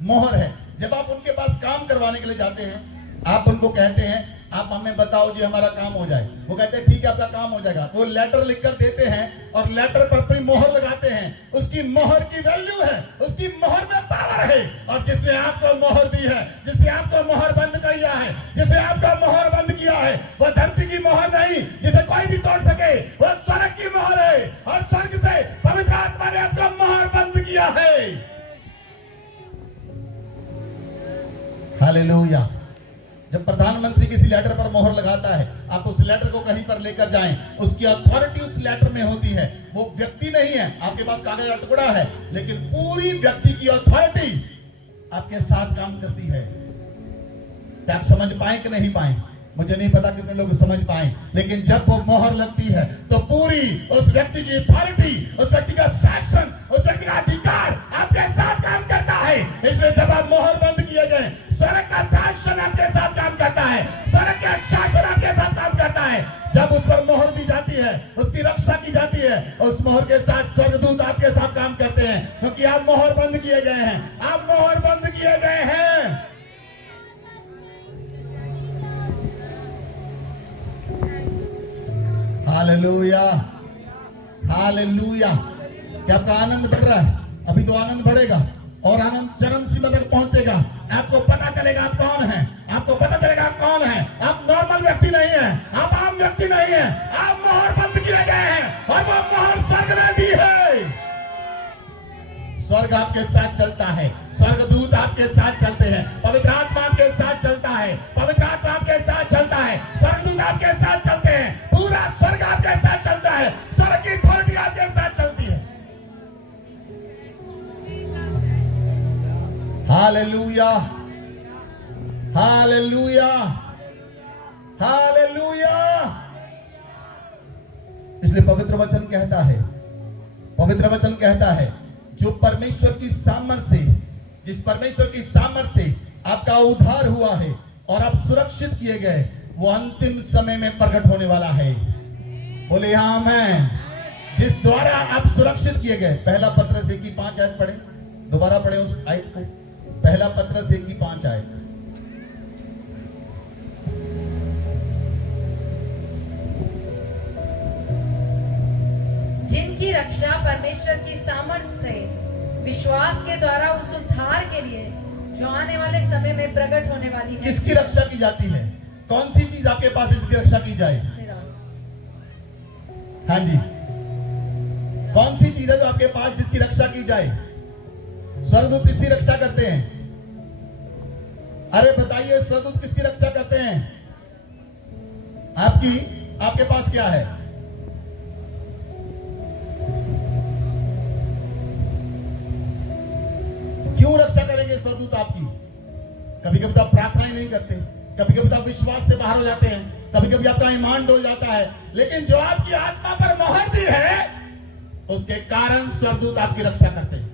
मोहर है। जब आप उनके पास काम करवाने के लिए जाते हैं, आप उनको कहते हैं आप हमें बताओ जी हमारा काम हो जाए। वो कहते हैं ठीक है आपका काम हो जाएगा। वो लेटर लिखकर देते हैं और लेटर पर अपनी मोहर लगाते हैं। उसकी मोहर की वैल्यू है, उसकी मोहर में पावर है। और जिसने आपको मोहर दी है, जिसने आपको मोहर बंद किया है, जिसने आपका मोहर बंद किया है, वो धरती की मोहर नहीं जिसे कोई भी तोड़ सके, वो स्वर्ग की मोहर है। और स्वर्ग से पवित्र आत्मा ने आपको मोहर बंद किया है। हालेलुया। जब प्रधानमंत्री किसी लेटर पर मोहर लगाता है, आप उस लेटर को कहीं पर लेकर जाएं, उसकी अथॉरिटी उस लेटर में होती है। वो व्यक्ति नहीं है, आपके पास कागज का टुकड़ा है, लेकिन पूरी व्यक्ति की अथॉरिटी आपके साथ काम करती है। क्या आप समझ पाए कि नहीं पाए? मुझे नहीं पता कितने लोग समझ पाए, लेकिन जब वो मोहर लगती है तो पूरी उस व्यक्ति की अथॉरिटी, उस व्यक्ति का शासन, उस व्यक्ति का अधिकार आपके साथ काम करता है। इसलिए जब आप मोहर बंद किए गए, स्वर्ग का शासन आपके साथ काम करता है, स्वर्ग का शासन आपके उस मोहर के साथ स्वर्गदूत आपके साथ काम करते हैं, क्योंकि आप मोहर बंद किए गए हैं, आप मोहर बंद किए गए हैं। Hallelujah, hallelujah. क्या आपका आनंद बढ़ रहा है? अभी तो आनंद बढ़ेगा और आनंद चरम सीमा तक पहुंचेगा। आपको पता चलेगा आप कौन हैं, आपको पता चलेगा आप कौन हैं। आप नॉर्मल व्यक्ति नहीं हैं, आप आम व्यक्ति नहीं हैं, आप मोहर बंद किए गए हैं और वो मोहर स्वर्ग ने दी है। स्वर्ग आपके साथ चलता है, स्वर्गदूत आपके साथ चलते हैं, पवित्र आत्मा आपके साथ चलता है, पवित्र आत्मा आपके साथ चलता है, स्वर्गदूत आपके साथ चलते हैं, पूरा स्वर्ग आपके साथ चलता है, स्वर्ग की अथॉरिटी आपके साथ चलती है। Hallelujah, hallelujah, hallelujah. इसलिए पवित्र वचन कहता है, पवित्र वचन कहता है, जो परमेश्वर की सामर्थ से, जिस परमेश्वर की सामर्थ से आपका उद्धार हुआ है और आप सुरक्षित किए गए, वो अंतिम समय में प्रकट होने वाला है। बोले आमीन। जिस द्वारा आप सुरक्षित किए गए। पहला पत्रस 1:5 आयत पढ़े, दोबारा पढ़े उस आयत को। पहला पत्रस 1:5 आयत। जिनकी रक्षा परमेश्वर की सामर्थ से विश्वास के द्वारा उस उद्धार के लिए जो आने वाले समय में प्रकट होने वाली है। किसकी रक्षा की जाती है? कौन सी चीज आपके पास इसकी रक्षा की जाए? हाँ जी, कौन सी चीज है जो आपके पास जिसकी रक्षा की जाए? स्वर्गदूत किसकी रक्षा करते हैं? अरे बताइए, स्वर्गदूत किसकी रक्षा करते हैं? आपकी, आपके पास क्या है? क्यों रक्षा करेंगे स्वर्गदूत आपकी? कभी कभी तो आप प्रार्थना ही नहीं करते, कभी कभी तो आप विश्वास से बाहर हो जाते हैं, कभी कभी आपका ईमान डोल जाता है, लेकिन जो आपकी आत्मा पर मोहर दी है उसके कारण स्वर्गदूत आपकी रक्षा करते हैं।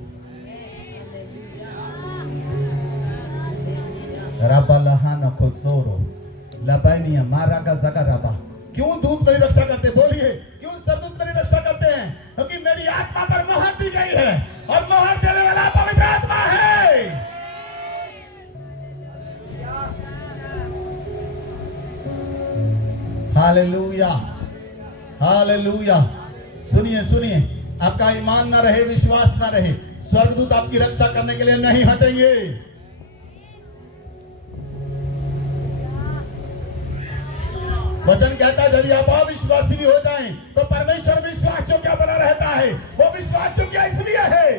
क्यों दूत मेरी रक्षा करते? बोलिए, क्यों स्वर्गदूत मेरी रक्षा करते हैं? क्योंकि मेरी आत्मा पर मोहर दी गई है और मोहर देने वाला पवित्र आत्मा है। Hallelujah, hallelujah. सुनिए, सुनिए, आपका ईमान ना रहे, विश्वास ना रहे, स्वर्गदूत आपकी रक्षा करने के लिए नहीं हटेंगे। वचन कहता है यदि आप अविश्वासी भी हो जाएं तो परमेश्वर विश्वास योग्य बना रहता है। वो विश्वास योग्य इसलिए है,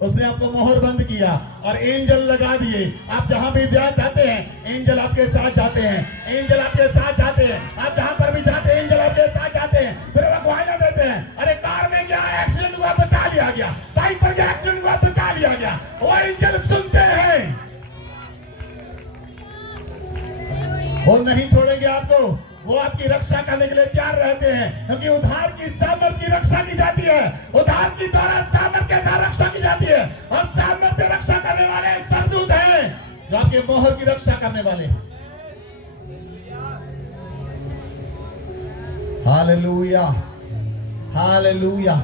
उसने आपको मोहर बंद किया और एंजल लगा दिए। आप जहां भी जाते हैं एंजल आपके साथ जाते हैं, एंजल आपके साथ जाते हैं। आप जहां पर भी जाते हैं एंजल आपके साथ जाते हैं। फिर वो गवाहियां देते हैं, अरे कार में क्या एक्सीडेंट हुआ, बचा लिया गया, बाइक पर क्या एक्सीडेंट हुआ, बचा लिया गया। वो एंजल सुनते हैं, वो नहीं छोड़ेंगे आपको, वो आपकी रक्षा करने के लिए तैयार रहते हैं, क्योंकि उद्धार की सामर्थ की रक्षा की जाती है। उद्धार की द्वारा सामर्थ के साथ रक्षा की जाती है और सामर्थ की रक्षा करने वाले स्वर्गदूत हैं जो आपके मोहर की रक्षा करने वाले हैं। Hallelujah, hallelujah.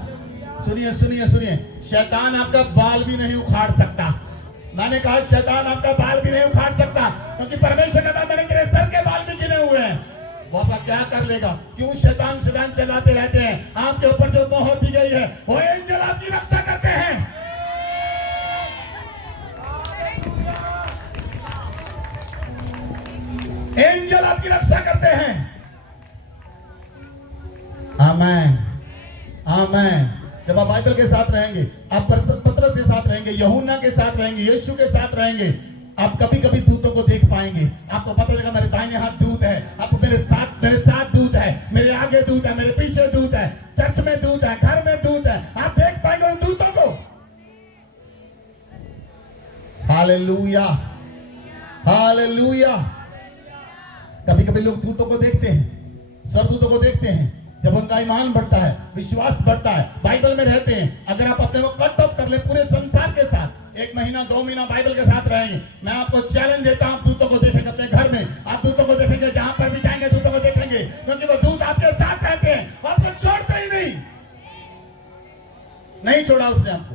सुनिए, सुनिए, सुनिए, शैतान आपका बाल भी नहीं उखाड़ सकता। मैंने कहा शैतान आपका बाल भी नहीं उखाड़ सकता, क्योंकि परमेश्वर कहता मैंने तेरे सर के बाल भी गिने हुए हैं। वो आपका क्या कर लेगा? क्यों शैतान चलाते रहते हैं? आपके ऊपर जो मोहर दी गई है वो एंजल आपकी रक्षा करते हैं। एंजल आपकी रक्षा करते हैं। आमीन, आमीन। जब आप बाइबल के साथ रहेंगे, आप पतरस के साथ रहेंगे, यूहन्ना के साथ रहेंगे, यीशु के साथ रहेंगे, आप कभी कभी दूतों को देख पाएंगे। आपको पता चलेगा मेरे दाहिने हाथ दूत है, आपको मेरे साथ दूत है, मेरे आगे दूत है, मेरे पीछे दूत है, चर्च में दूत है, घर में दूत है। आप देख पाएंगे उन दूतों को। Hallelujah, hallelujah. कभी कभी लोग दूतों को देखते हैं, स्वर्गदूतों को देखते हैं, जब उनका ईमान बढ़ता है, विश्वास बढ़ता है, बाइबल में रहते हैं। अगर आप अपने को कट ऑफ कर ले पूरे संसार के साथ, 1 महीना 2 महीना बाइबल के साथ रहेंगे, मैं आपको चैलेंज देता हूं, दूतों को देखेंगे अपने घर में, आप दूतों को देखेंगे, जहां पर भी जाएंगे दूतों को देखेंगे, क्योंकि वो दूत आपके साथ रहते हैं, वो आपको छोड़ते ही नहीं। नहीं छोड़ा उसने आपको।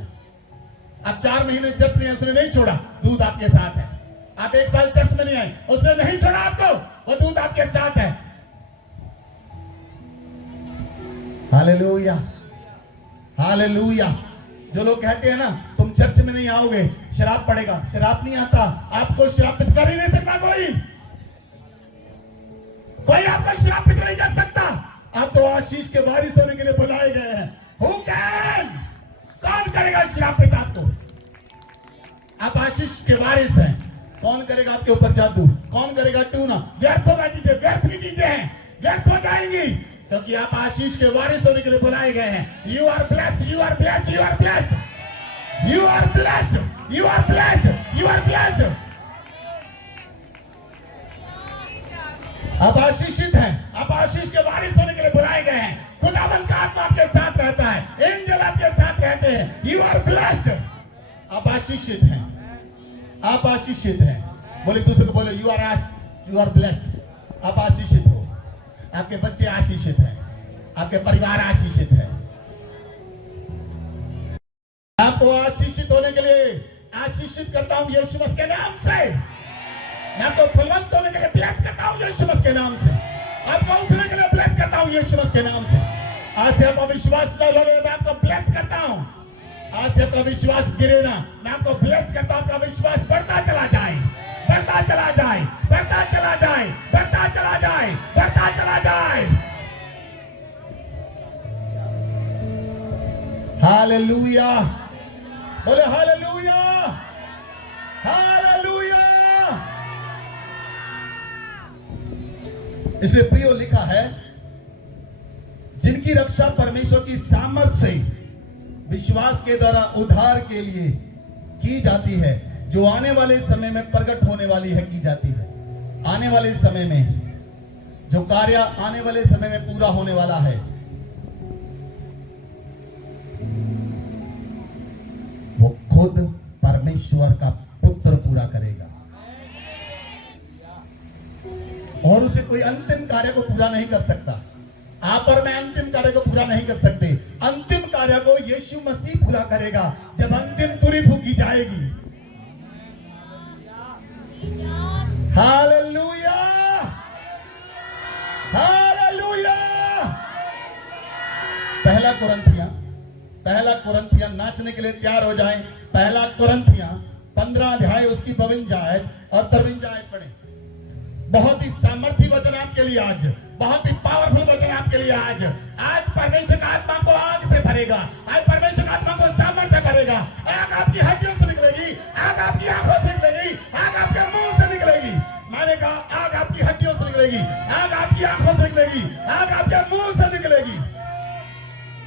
आप 4 महीने चर्च में, उसने नहीं छोड़ा। दूध आपके साथ है। आप 1 साल चर्च में नहीं आए, उसने नहीं छोड़ा आपको, वो दूध आपके साथ है। Hallelujah, hallelujah. जो लोग कहते हैं ना तुम चर्च में नहीं आओगे, शराब पड़ेगा, शराब नहीं आता। आपको श्रापित कर ही नहीं सकता कोई आपको श्रापित नहीं कर सकता। आप तो आशीष के वारिस होने के लिए बुलाए गए हैं। Who can? कौन करेगा श्रापित आपको? आप आशीष के वारिस हैं। कौन करेगा आपके ऊपर जादू? कौन करेगा टूना? व्यर्थ होगा चीजें, व्यर्थ की चीजें हैं, व्यर्थ हो जाएंगी, क्योंकि आप आशीष के वारिस होने के लिए बुलाए गए हैं। You are blessed, you are blessed, you are blessed, you are blessed, you are blessed, you are blessed. आप आशीषित हैं, आप आशीष के वारिस होने के लिए बुलाए गए हैं। खुदावंद का आत्मा आपके साथ रहता है, एंजल आपके साथ रहते हैं। यू आर ब्लेस्ड, आप आशीषित हैं, आप आशीषित हैं। बोले दूसरे को, बोले यू आर ब्लेस्ड, आप आशीषित हो। आपके बच्चे आशीषित हैं, आपके परिवार आशीषित है। आपको आशीषित होने के लिए आशीषित करता हूं यीशु मसीह के नाम से। मैं आपको फलवंत होने के लिए ब्लेस करता हूं यीशु मसीह के नाम से। आपको उठने के लिए ब्लेस करता हूं यीशु मसीह के नाम से। आज से आपका विश्वास मैं आपको ब्लेस करता हूं। आज से आपका विश्वास गिरे ना, मैं आपको ब्लेस करता हूं। आपका विश्वास बढ़ता चला जाए, बढ़ता चला जाए, बढ़ता चला जाए, बढ़ता चला जाए, बढ़ता चला जाए। हालेलुया, बोले हालेलुया, हालेलुया। इसमें प्रियो लिखा है, जिनकी रक्षा परमेश्वर की सामर्थ से विश्वास के द्वारा उद्धार के लिए की जाती है, जो आने वाले समय में प्रकट होने वाली है, की जाती है। आने वाले समय में जो कार्य आने वाले समय में पूरा होने वाला है, वो खुद परमेश्वर का पुत्र पूरा करेगा। और उसे कोई अंतिम कार्य को पूरा नहीं कर सकता। आप और मैं अंतिम कार्य को पूरा नहीं कर सकते। अंतिम कार्य को यीशु मसीह पूरा करेगा जब अंतिम तुरी फूकी जाएगी। Hallelujah, hallelujah. पहला कुरिन्थियां नाचने के लिए तैयार हो जाए। पहला कुरिन्थियां 15 अध्याय उसकी 52 आयत और 53 आयत पढ़े। बहुत ही सामर्थी वचन आपके लिए आज, बहुत ही पावरफुल वचन आपके लिए आज। आज परमेश्वर का आत्मा को आग से भरेगा। आज परमेश्वर का आत्मा को सामर्थ्य भरेगा। आग आपकी हड्डियों से निकलेगी, आग आपकी आंखों से निकलेगी, आग आपके मुंह से निकलेगी। मैंने कहा आग आपकी हड्डियों से निकलेगी, आग आपकी आंखों से निकलेगी, आग आपके मुंह से निकलेगी।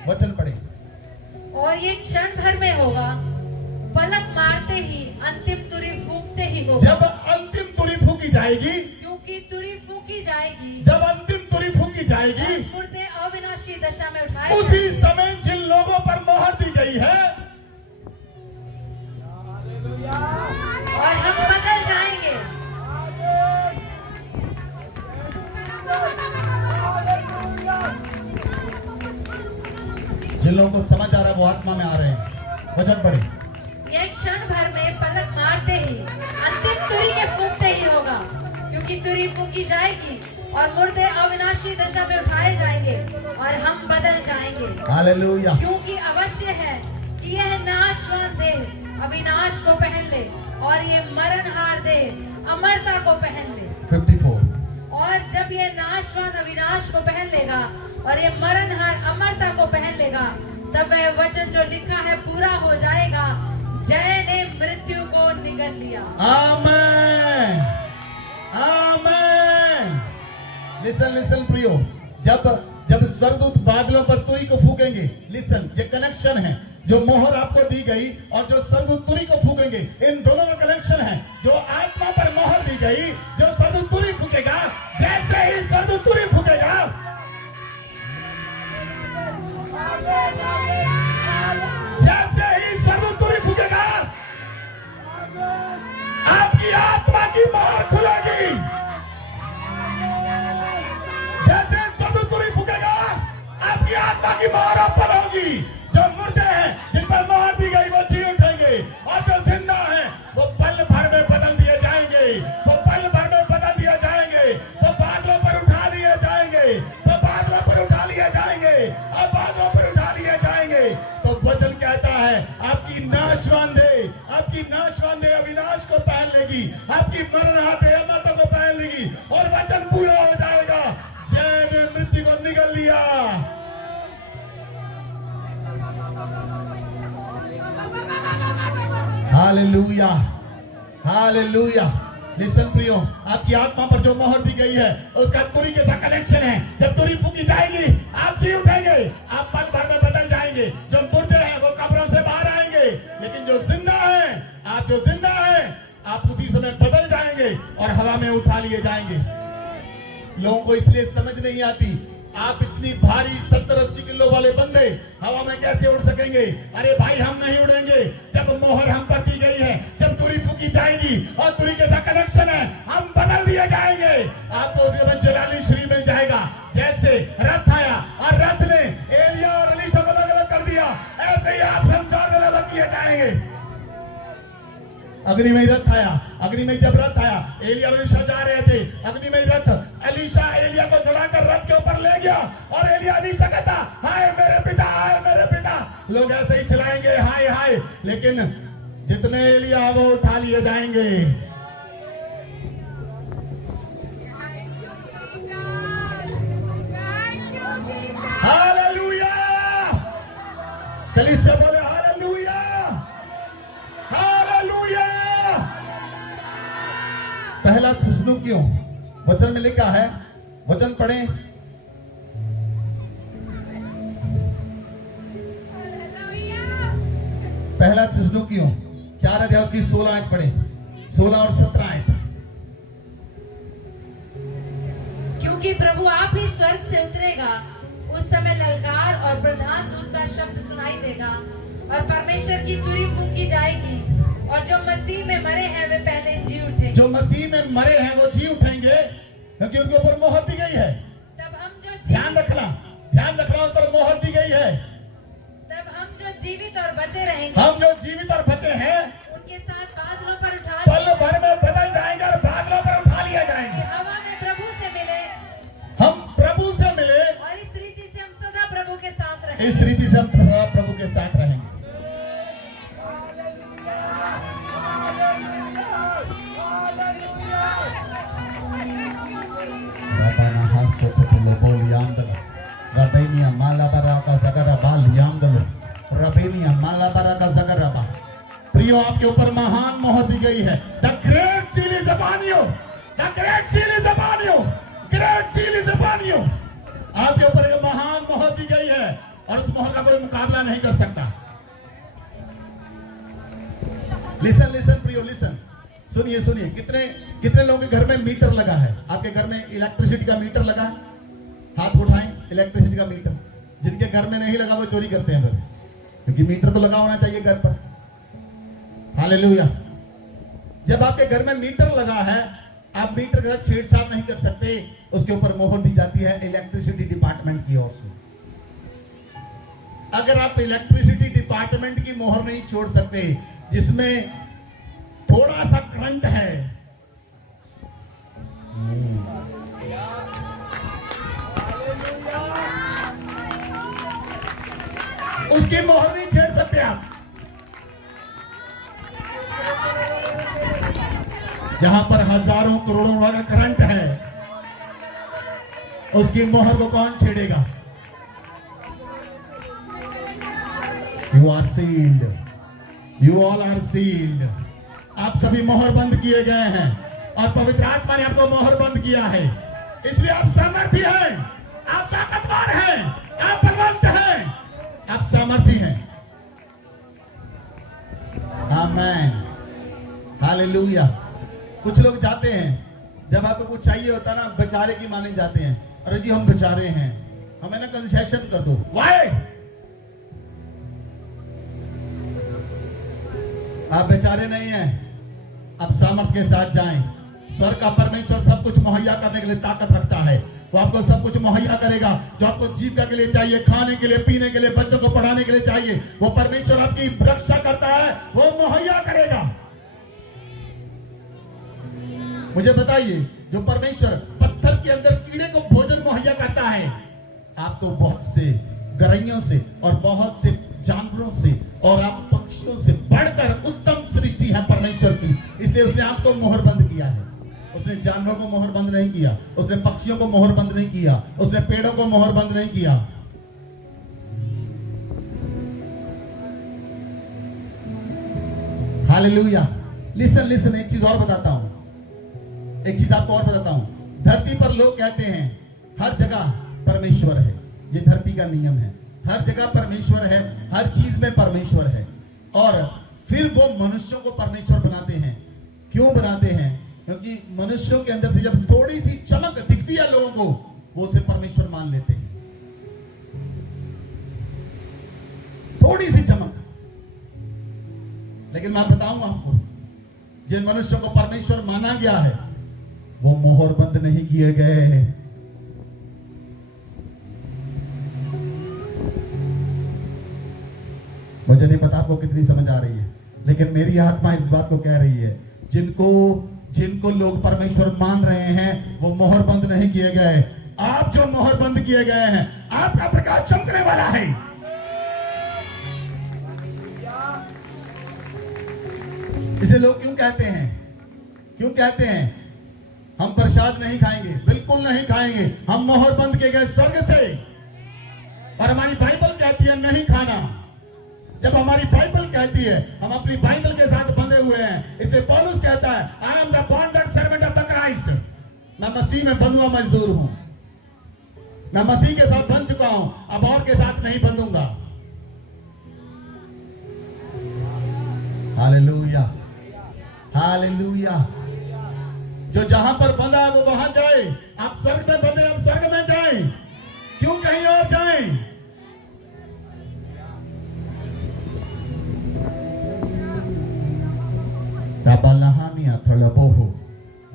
वचन पढ़े। और ये क्षण भर में होगा, पलक मारते ही, अंतिम तुरी फूंकते ही होगा। जब अंतिम तुरी फूकी जाएगी, क्योंकि तुरी फूकी जाएगी, जब अंतिम तुरी फूकी जाएगी, मुर्दे अविनाशी दशा में उठाए उसी समय जिन लोगों पर मोहर दी गई है, और हम बदल जाएंगे। जिन लोगों को समझ आ रहा है वो आत्मा में आ रहे हैं। वचन पढ़े। यह क्षण भर में पलक मारते ही, अंतिम तुरी के फूंकते ही होगा, क्योंकि तुरी फूकी जाएगी और मुर्दे अविनाशी दशा में उठाए जाएंगे और हम बदल जाएंगे। हालेलुया। क्योंकि अवश्य है कि यह नाशवान देह अविनाश को पहन ले और ये मरणहार देह अमरता को पहन ले। 54। और जब ये नाशवान अविनाश को पहन लेगा और ये मरणहार अमरता को पहन लेगा, तब वह वचन जो लिखा है पूरा हो जाएगा, जय ने मृत्यु को निगल लिया। आमेन, आमेन। लिसन प्रियो, जब स्वर्गदूत बादलों पर तुरी को फूकेंगे, लिसन, ये कनेक्शन है। जो मोहर आपको दी गई और जो स्वर्गदूत तुरी को फूकेंगे, इन दोनों का कनेक्शन है। जो आत्मा पर मोहर दी गई, जो स्वर्गदूत तुरी फूकेगा, जैसे ही स्वर्गदूत तुरी फूकेगा, जैसे ही स्वर्गदूत तुरी फूकेगा, आपकी आत्मा की मोहर खुलेगी। जैसे स्वर्गदूत तुरी फूकेगा, आपकी आत्मा की मोहर ओपन होगी। जो मुर्दे हैं, आपकी नाशवान देह अविनाश को पहन लेगी, आपकी मरण देह अमरता को पहन लेगी और वचन पूरा हो जाएगा। जय ने मृत्यु को निगल लिया। Hallelujah, hallelujah. लिसन प्रियो, आपकी आत्मा पर जो मोहर दी गई है उसका तुरी के साथ कनेक्शन है। जब तुरी फूकी जाएगी आप जी उठेंगे, आप पल भर में बदल जाएंगे। जो मुर्दे हैं वो कब्रों से बाहर आएंगे, लेकिन जो जिंदा है, आप जो जिंदा है, आप उसी समय बदल जाएंगे और हवा में उठा लिए जाएंगे। लोगों को इसलिए समझ नहीं आती, आप इतनी भारी 70-80 किलो वाले बंदे हवा में कैसे उड़ सकेंगे? अरे भाई, हम नहीं उड़ेंगे। जब मोहर हम पर दी गई है, जब तुरी फूकी जाएगी और तुरी के साथ कनेक्शन है, हम बदल दिए जाएंगे। आपको उसके जलाली श्री मिल जाएगा। जैसे रथ आया और रथ ने एलिया और एलीशा को अलग अलग कर दिया, ऐसे ही आप संसार में अलग किए जाएंगे। अग्निमय रथ आया, अग्निमय जब रथ आया, एलिया और एलीशा जा रहे थे, अग्निमय रथ एलीशा एलिया को चढ़ाकर रथ के ऊपर ले गया और एलिया एलीशा कहता, हाय मेरे पिता, हाय मेरे पिता। लोग ऐसे ही चलाएंगे, हाय हाय, लेकिन जितने एलिया वो उठा लिए जाएंगे। हालेलुया, कलीसिया बोले हालेलुया, हालेलुया। पहला थिस्सलुनीकियों वचन में लिखा है, वचन पढ़ें। पहला थिस्सलुनीकियों 4 अध्याय की 16 आयत पढ़ें, 16 और 17 आयत। क्योंकि प्रभु आप ही स्वर्ग से उतरेगा, उस समय ललकार और प्रधान दूत का शब्द सुनाई देगा और परमेश्वर की तुरी फूंकी जाएगी और जो मसीह में मरे हैं वे पहले जी उठेंगे। जो मसीह में मरे हैं वो जी उठेंगे, क्योंकि उनके ऊपर मोहर दी गई है। तब हम जो ध्यान रखना उन पर मोहर दी गई है। तब हम जो जीवित और बचे रहेंगे, हम जो जीवित और बचे हैं, उनके साथ बादलों पर उठा पल भर में बदल जाएंगे और बादलों पर उठा लिया जाएंगे। हवा में प्रभु से मिले, हम प्रभु से मिले और इस रीति से हम सदा प्रभु के साथ रहेंगे। इस रीति से हम सदा प्रभु के साथ रहेंगे। प्रियो, आपके ऊपर महान मोहर दी गई है। The great seal is upon you, the great seal is upon you, great seal is upon you. आपके ऊपर एक महान मोहर दी गई है और उस मोहर का कोई मुकाबला नहीं कर सकता। लिसन लिसन प्रियो, लिसन, सुनिए सुनिए। कितने लोगों के घर में मीटर लगा है? आपके घर में इलेक्ट्रिसिटी का मीटर लगा? हाथ उठाएं। इलेक्ट्रिसिटी का मीटर जिनके घर में नहीं लगा वो चोरी करते हैं फिर, क्योंकि मीटर तो लगा होना चाहिए घर पर। हालेलुया। जब आपके घर में मीटर लगा है, आप मीटर के साथ छेड़छाड़ नहीं कर सकते। उसके ऊपर मोहर दी जाती है इलेक्ट्रिसिटी डिपार्टमेंट की ओर से। अगर आप इलेक्ट्रिसिटी डिपार्टमेंट की मोहर नहीं छोड़ सकते, जिसमें थोड़ा सा करंट है, उसकी मोहर नहीं छेड़ सकते आप। जहां पर हजारों करोड़ों वाला करंट है, उसकी मोहर को कौन छेड़ेगा? You are sealed, you all are sealed. आप सभी मोहर बंद किए गए हैं और पवित्र आत्मा ने आपको मोहर बंद किया है। इसलिए आप सामर्थी हैं, आप ताकतवर हैं, आप बलवंत हैं, आप सामर्थी हैं। आमीन, हालेलुया। कुछ लोग जाते हैं, जब आपको कुछ चाहिए होता है ना, बेचारे की माने जाते हैं। अरे जी हम बेचारे हैं, हमें ना कंसेशन कर दो। वाई? आप बेचारे नहीं हैं, आप सामर्थ के साथ जाएं। स्वर्ग का परमेश्वर सब कुछ मुहैया करने के लिए ताकत रखता है। वो आपको सब कुछ मुहैया करेगा जो आपको जीविका के लिए चाहिए, खाने के लिए, पीने के लिए, बच्चों को पढ़ाने के लिए चाहिए। वो परमेश्वर आपकी रक्षा करता है, वो मुहैया करेगा। मुझे बताइए, जो परमेश्वर पत्थर के अंदर कीड़े को भोजन मुहैया करता है, आप तो बहुत से गरैयों से और बहुत से जानवरों से और आप पक्षियों से बढ़कर उत्तम सृष्टि है परमेश्वर की, इसलिए उसने आपको मोहरबंद किया है। उसने जानवरों को मोहरबंद नहीं किया, उसने पक्षियों को मोहरबंद नहीं किया, उसने पेड़ों को मोहरबंद नहीं किया। हालेलुया। लिसन लिसन, एक चीज और बताता हूं, एक चीज आपको और बताता हूं। धरती पर लोग कहते हैं हर जगह परमेश्वर है, ये धरती का नियम है, हर जगह परमेश्वर है, हर चीज में परमेश्वर है। और फिर वो मनुष्यों को परमेश्वर बनाते हैं। क्यों बनाते हैं? क्योंकि मनुष्यों के अंदर से जब थोड़ी सी चमक दिखती है लोगों को, वो उसे परमेश्वर मान लेते हैं। थोड़ी सी चमक। लेकिन मैं बताऊं आपको, जिन मनुष्यों को परमेश्वर माना गया है वो मोहरबंद नहीं किए गए हैं। मुझे नहीं पता आपको कितनी समझ आ रही है, लेकिन मेरी आत्मा इस बात को कह रही है, जिनको लोग परमेश्वर मान रहे हैं वो मोहरबंद नहीं किए गए। आप जो मोहरबंद किए गए हैं, आपका प्रकाश चमकने वाला है। इसलिए लोग क्यों कहते हैं हम प्रसाद नहीं खाएंगे? बिल्कुल नहीं खाएंगे, हम मोहरबंद किए गए स्वर्ग से। और हमारी बाइबल कहती है नहीं खाना। जब हमारी बाइबल कहती है, हम अपनी बाइबल के साथ बंधे हुए हैं। इसलिए पौलुस कहता है, I am the bonded servant of the Christ. मैं मसीह में बंधुआ मजदूर हूं, मैं मसीह के साथ बंध चुका हूं, अब और के साथ नहीं बंधूंगा। Hallelujah, hallelujah. जो जहां पर बंधा है वो वहां जाए। आप स्वर्ग में बंधे, आप स्वर्ग में जाएं, क्यों कहीं और जाएं?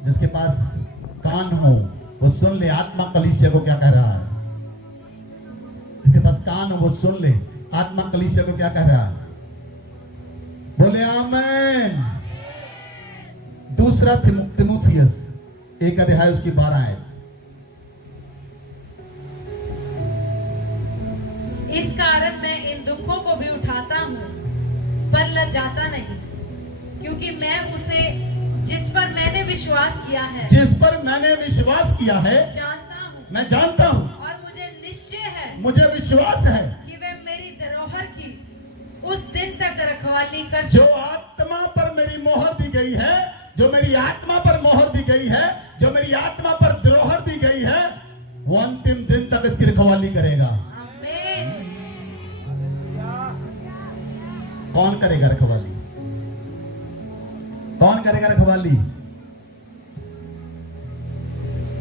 जिसके पास कान हो वो सुन ले आत्मा कलीसिया को क्या कह रहा है। जिसके पास कान हो वो सुन ले आत्मा कलीसिया को क्या कह रहा है। बोले आमेन। दूसरा तिमुथियस 1 अध्याय उसकी 12 है। इस कारण मैं इन दुखों को भी उठाता हूँ पर लजाता नहीं, क्योंकि मैं उसे जिस पर मैंने विश्वास किया है जानता हूँ। मैं जानता हूँ और मुझे निश्चय है, मुझे विश्वास है कि वे मेरी धरोहर की उस दिन तक रखवाली कर जो आत्मा पर मेरी मोहर दी गई है, जो मेरी आत्मा पर मोहर दी गई है, जो मेरी आत्मा पर धरोहर दी गई है, वो अंतिम दिन तक इसकी रखवाली करेगा। आमीन। कौन करेगा रखवाली? कौन करेगा रखवाली?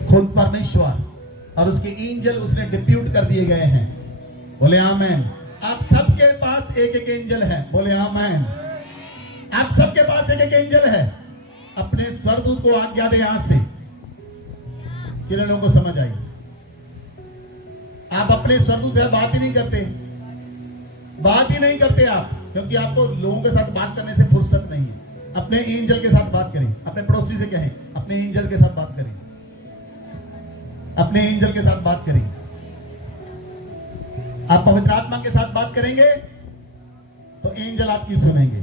खुद परमेश्वर और उसके एंजल उसने डिप्यूट कर दिए गए हैं। बोले आमेन। आप सबके पास एक एक एंजल है। बोले आमेन। आप सबके पास एक एक एंजल है। अपने स्वरदूत को आज्ञा दे आज से। किन लोगों को समझ आई? आप अपने स्वरदूत से बात ही नहीं करते, बात ही नहीं करते आप, क्योंकि आपको लोगों के साथ बात करने से फुर्सत नहीं है। अपने एंजल के साथ बात करें। अपने पड़ोसी से कहें अपने एंजल के साथ बात करें, अपने एंजल के साथ बात करें। आप पवित्र आत्मा के साथ बात करेंगे तो एंजल आपकी सुनेंगे।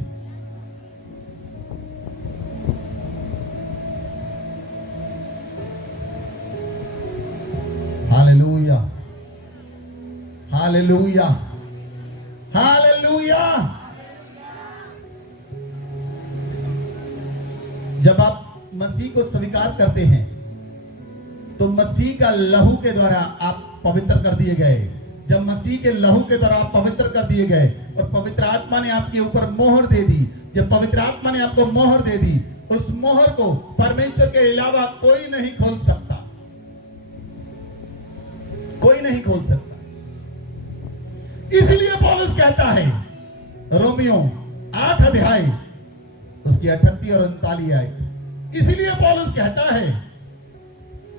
Hallelujah, hallelujah, hallelujah. जब आप मसीह को स्वीकार करते हैं तो मसीह का लहू के द्वारा आप पवित्र कर दिए गए। जब मसीह के लहू के द्वारा आप पवित्र कर दिए गए और पवित्र आत्मा ने आपके ऊपर मोहर दे दी, जब पवित्र आत्मा ने आपको मोहर दे दी, उस मोहर को परमेश्वर के अलावा कोई नहीं खोल सकता, कोई नहीं खोल सकता। इसलिए पौलुस कहता है, रोमियो 8 अध्याय उसकी 38 और 39 आए। इसलिए पौलुस कहता है,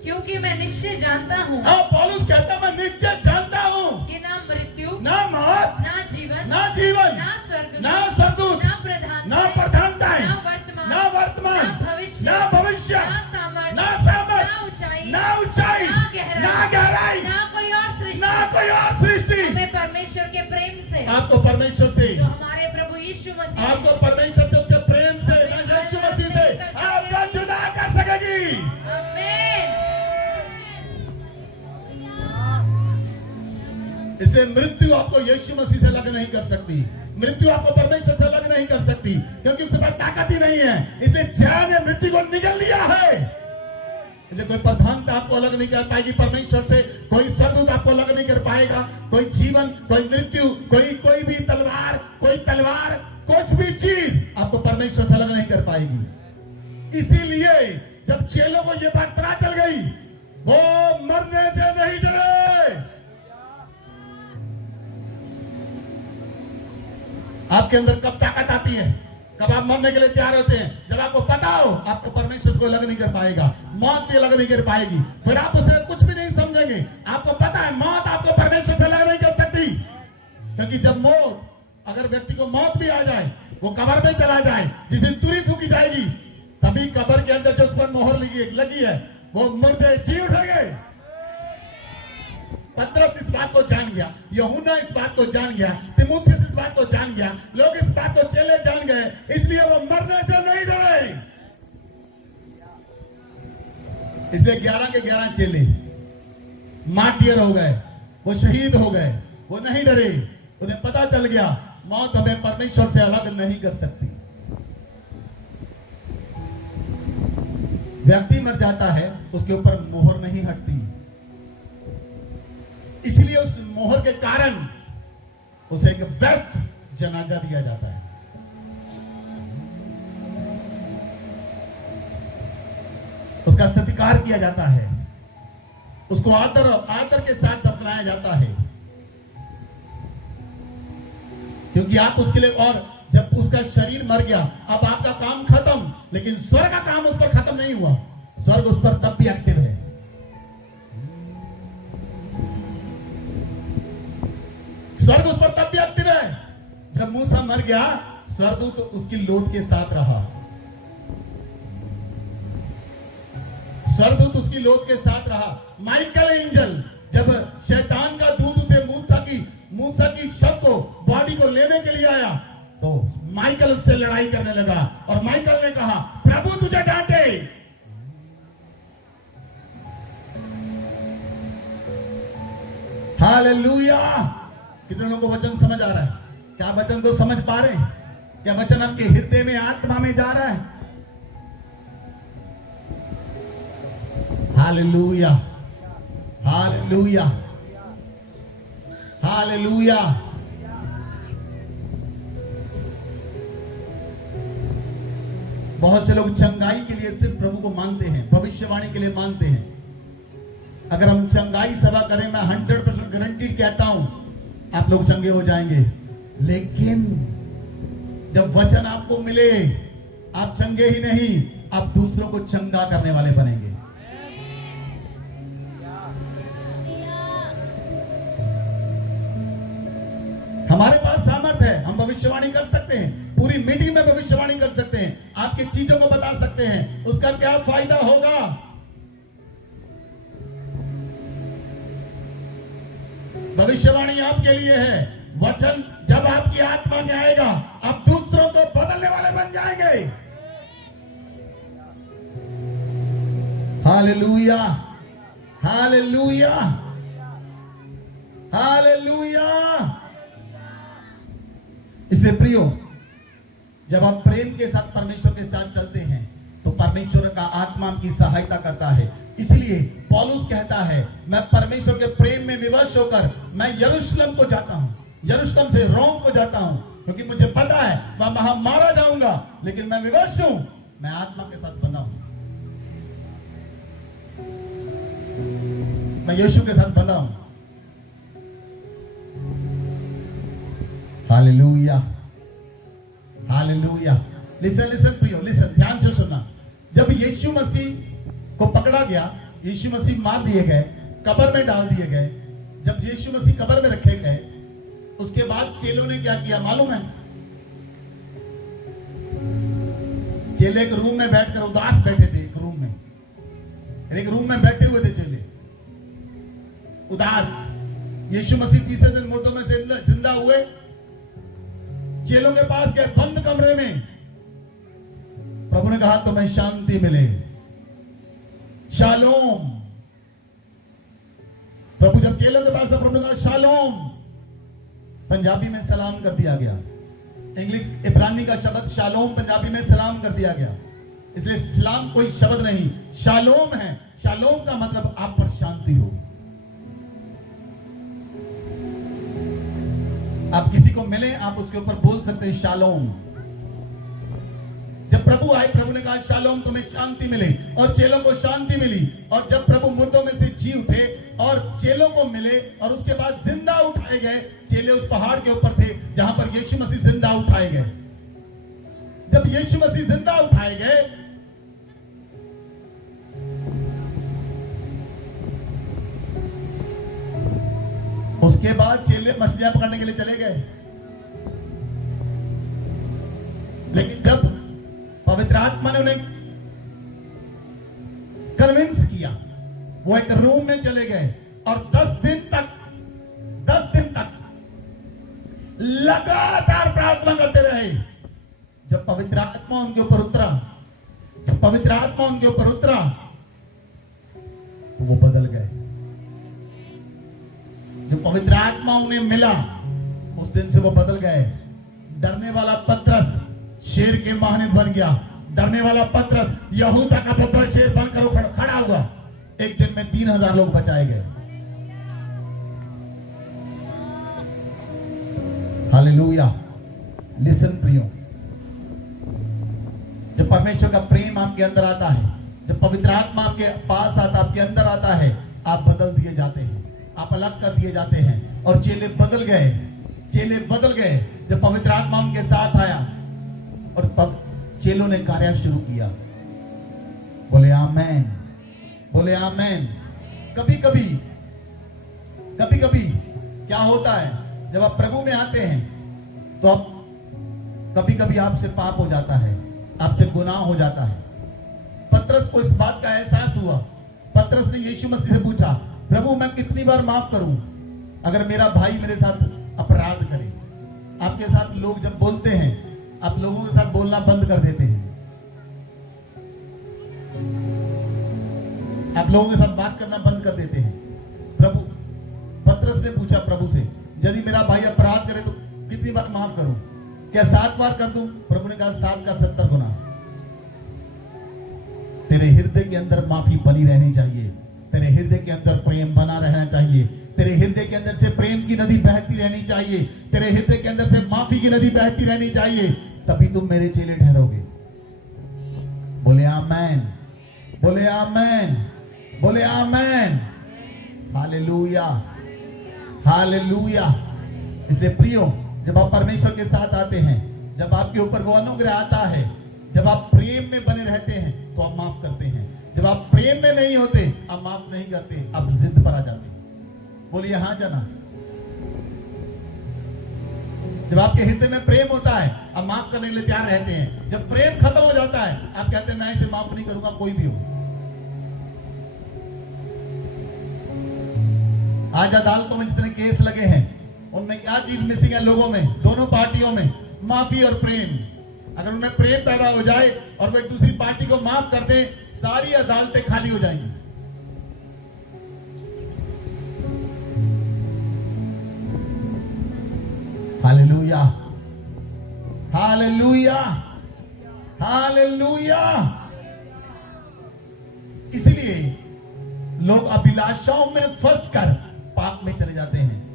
क्योंकि मैं निश्चय जानता हूँ। पौलुस कहता है, मैं निश्चय जानता हूँ कि ना मृत्यु, ना मौत, ना जीवन, ना जीवन, ना स्वर्गदूत, ना स्वर्गदूत, ना प्रधानताएं, ना प्रधानताएं, ना वर्तमान, ना वर्तमान, ना भविष्य, ना भविष्य, ना सामर्थ, ना सामर्थ, ना ऊंचाई, ना ऊंचाई, ना गहराई, ना गहराई, ना कोई और सृष्टि, ना कोई और सृष्टि हमें परमेश्वर के प्रेम से आपको परमेश्वर से, जो हमारे प्रभु यीशु मसीह ने आपको परमेश्वर से, उसके प्रेम से, मैं यीशु मसीह से आपका जुदा कर सकेगी। आमीन। इसलिए मृत्यु आपको यीशु मसीह से अलग नहीं कर सकती, मृत्यु आपको परमेश्वर से अलग नहीं कर सकती, क्योंकि उसके पास ताकत ही नहीं है। इसलिए जय ने मृत्यु को निगल लिया है। इसलिए कोई प्रधानता आपको अलग नहीं कर पाएगी परमेश्वर से, कोई स्वर्गदूत आपको अलग नहीं कर पाएगा, कोई जीवन, कोई मृत्यु, कोई भी तलवार, कुछ भी चीज आपको परमेश्वर से अलग नहीं कर पाएगी। इसीलिए जब चेलों को यह बात पता चल गई, वो मरने से नहीं डरे। आपके अंदर कब ताकत आती है, कब आप मरने के लिए तैयार होते हैं? जब आपको पता हो आपको परमेश्वर को अलग नहीं कर पाएगा, मौत भी अलग नहीं कर पाएगी, फिर आप उसे कुछ भी नहीं समझेंगे। आपको पता है मौत आपको परमेश्वर से अलग नहीं कर सकती, क्योंकि जब मौत, अगर व्यक्ति को मौत भी आ जाए, वो कब्र में चला जाए, जिस दिन तुरही फूकी जाएगी, तभी कब्र के अंदर जो उस पर मोहर लगी है, वो मुर्दे जी उठेंगे। पतरस इस बात को जान गया, यूहन्ना इस बात को जान गया, तीमुथियुस इस बात को जान गया, लोग इस बात को चेले जान गए, इसलिए वो मरने से नहीं डरे। इसलिए 11 के 11 चेले मार्टियर हो गए, वो शहीद हो गए, वो नहीं डरे। उन्हें पता चल गया मौत हमें परमेश्वर से अलग नहीं कर सकती। व्यक्ति मर जाता है, उसके ऊपर मोहर नहीं हटती, इसलिए उस मोहर के कारण उसे एक बेस्ट जनाजा दिया जाता है। उसका सत्कार किया जाता है, उसको आदर के साथ दफनाया जाता है, क्योंकि आप उसके लिए, और जब उसका शरीर मर गया, अब आपका काम खत्म, लेकिन स्वर्ग का काम उस पर खत्म नहीं हुआ। स्वर्ग उस पर तब भी एक्टिव है। स्वर्ग उस पर तब भी एक्टिव है। जब मूसा मर गया, स्वर्गदूत तो उसकी लोथ के साथ रहा, स्वर्गदूत उसकी लोथ के साथ रहा। माइकल एंजल, जब शैतान का दूत उसे मूसा की शव को, बॉडी को लेने के लिए आया, तो माइकल उससे लड़ाई करने लगा, और माइकल ने कहा, प्रभु तुझे डांटे। हालेलुया। कितने लोगों को वचन समझ आ रहा है? क्या वचन को समझ पा रहे हैं? क्या वचन आपके हृदय में, आत्मा में जा रहा है? Hallelujah, hallelujah, hallelujah. बहुत से लोग चंगाई के लिए सिर्फ प्रभु को मानते हैं, भविष्यवाणी के लिए मानते हैं। अगर हम चंगाई सभा करें, मैं 100% गारंटीड कहता हूं आप लोग चंगे हो जाएंगे, लेकिन जब वचन आपको मिले, आप चंगे ही नहीं, आप दूसरों को चंगा करने वाले बनेंगे। हमारे पास सामर्थ है, हम भविष्यवाणी कर सकते हैं, पूरी मीटिंग में भविष्यवाणी कर सकते हैं, आपकी चीजों को बता सकते हैं, उसका क्या फायदा होगा? भविष्यवाणी आपके लिए है। वचन जब आपकी आत्मा में आएगा, आप दूसरों को बदलने वाले बन जाएंगे। Hallelujah, hallelujah, hallelujah. इसलिए प्रियो, जब आप प्रेम के साथ परमेश्वर के साथ चलते हैं, तो परमेश्वर का आत्मा की सहायता करता है। इसलिए पौलुस कहता है, मैं परमेश्वर के प्रेम में विवश होकर मैं यरूशलेम को जाता हूं, यरूशलेम से रोम को जाता हूं, क्योंकि मुझे पता है मैं वहां मारा जाऊंगा, लेकिन मैं विवश हूं, मैं आत्मा के साथ बना हूं, मैं यीशु के साथ बना हूं। Hallelujah, hallelujah. लिसन लिसन प्रियो, लिसन, ध्यान से सुनना। जब यीशु मसीह को पकड़ा गया, यीशु मसीह मार दिए गए, कब्र में डाल दिए गए, जब यीशु मसीह कब्र में रखे गए, उसके बाद चेलों ने क्या किया मालूम है? चेले एक रूम में बैठकर उदास बैठे थे, एक रूम में बैठे हुए थे चेले उदास। यीशु मसीह तीसरे दिन मुर्दों में से जिंदा हुए, चेलों के पास गए बंद कमरे में। प्रभु ने कहा तुम्हें शांति मिले, शालोम। प्रभु जब चेलों के पास था, प्रभु ने कहा शालोम। पंजाबी में सलाम कर दिया गया। इंग्लिश इब्रानी का शब्द शालोम पंजाबी में सलाम कर दिया गया। इसलिए सलाम कोई शब्द नहीं, शालोम है। शालोम का मतलब आप पर शांति हो। आप किसी को मिले, आप उसके ऊपर बोल सकते हैं शालोम। जब प्रभु आए, प्रभु ने कहा शालोम, तुम्हें शांति मिले, और चेलों को शांति मिली। और जब प्रभु मुर्दों में से जी उठे और चेलों को मिले और उसके बाद जिंदा उठाए गए, चेले उस पहाड़ के ऊपर थे जहां पर यीशु मसीह जिंदा उठाए गए। जब यीशु मसीह जिंदा उठाए गए, उसके बाद चेले मछलियां पकड़ने के लिए चले गए। लेकिन जब पवित्र आत्मा ने उन्हें कन्विंस किया, वो एक रूम में चले गए और 10 दिन तक लगातार प्रार्थना करते रहे। जब पवित्र आत्मा उनके ऊपर उतरा, तो वो बदल गए। जो पवित्र आत्मा उन्हें मिला, उस दिन से वो बदल गए। डरने वाला पतरस शेर के महानित बन गया। डरने वाला पतरस यहूदा का पुत्र शेर बनकर खड़ा हुआ। एक दिन में 3000 लोग बचाए गए। हालेलुया। लिसन प्रियो, जब परमेश्वर का प्रेम आपके अंदर आता है, जब पवित्र आत्मा आपके पास आता, आपके अंदर आता है, आप बदल दिए जाते हैं, आप अलग कर दिए जाते हैं। और चेले बदल गए। जब पवित्र आत्मा उनके साथ आया और चेलों ने कार्य शुरू किया। बोले आमेन, बोले आमेन। कभी कभी क्या होता है, जब आप प्रभु में आते हैं तो आप कभी आपसे पाप हो जाता है, आपसे गुनाह हो जाता है। पतरस को इस बात का एहसास हुआ। पतरस ने यीशु मसीह से पूछा, प्रभु मैं कितनी बार माफ करूं अगर मेरा भाई मेरे साथ अपराध करे? आपके साथ लोग जब बोलते हैं, आप लोगों के साथ बोलना बंद कर देते हैं। आप लोगों के साथ बात करना बंद कर देते हैं। पतरस ने पूछा प्रभु से, यदि मेरा भाई अपराध करे तो कितनी बार माफ करूं? क्या 7 बार कर दूं? प्रभु ने कहा 7 का 70 गुना। तेरे हृदय के अंदर माफी बनी रहनी चाहिए, तेरे हृदय के अंदर प्रेम बना रहना चाहिए, तेरे हृदय के अंदर से प्रेम की नदी बहती रहनी चाहिए, तेरे हृदय के अंदर से माफी की नदी बहती रहनी चाहिए। तभी तुम मेरे चेले ठहरोगे। बोले आमेन, बोले आमेन, बोले आमेन। Hallelujah, hallelujah. इसलिए प्रियो, जब आप परमेश्वर के साथ आते हैं, जब आपके ऊपर वो अनुग्रह आता है, जब आप प्रेम में बने रहते हैं तो आप माफ करते हैं। जब आप प्रेम में नहीं होते, आप माफ नहीं करते, आप जिद पर आ जाते हैं। बोलिए हाँ जाना। जब आपके हृदय में प्रेम होता है, आप माफ करने के लिए तैयार रहते हैं। जब प्रेम खत्म हो जाता है, आप कहते हैं मैं इसे माफ नहीं करूंगा, कोई भी हो। आज अदालतों में जितने केस लगे हैं, उनमें क्या चीज मिसिंग है लोगों में? दोनों पार्टियों में माफी और प्रेम। अगर उनमें प्रेम पैदा हो जाए और वो एक दूसरी पार्टी को माफ कर दे, सारी अदालतें खाली हो जाएंगी। Hallelujah, hallelujah, hallelujah. इसलिए लोग अभिलाषाओं में फंसकर पाप में चले जाते हैं।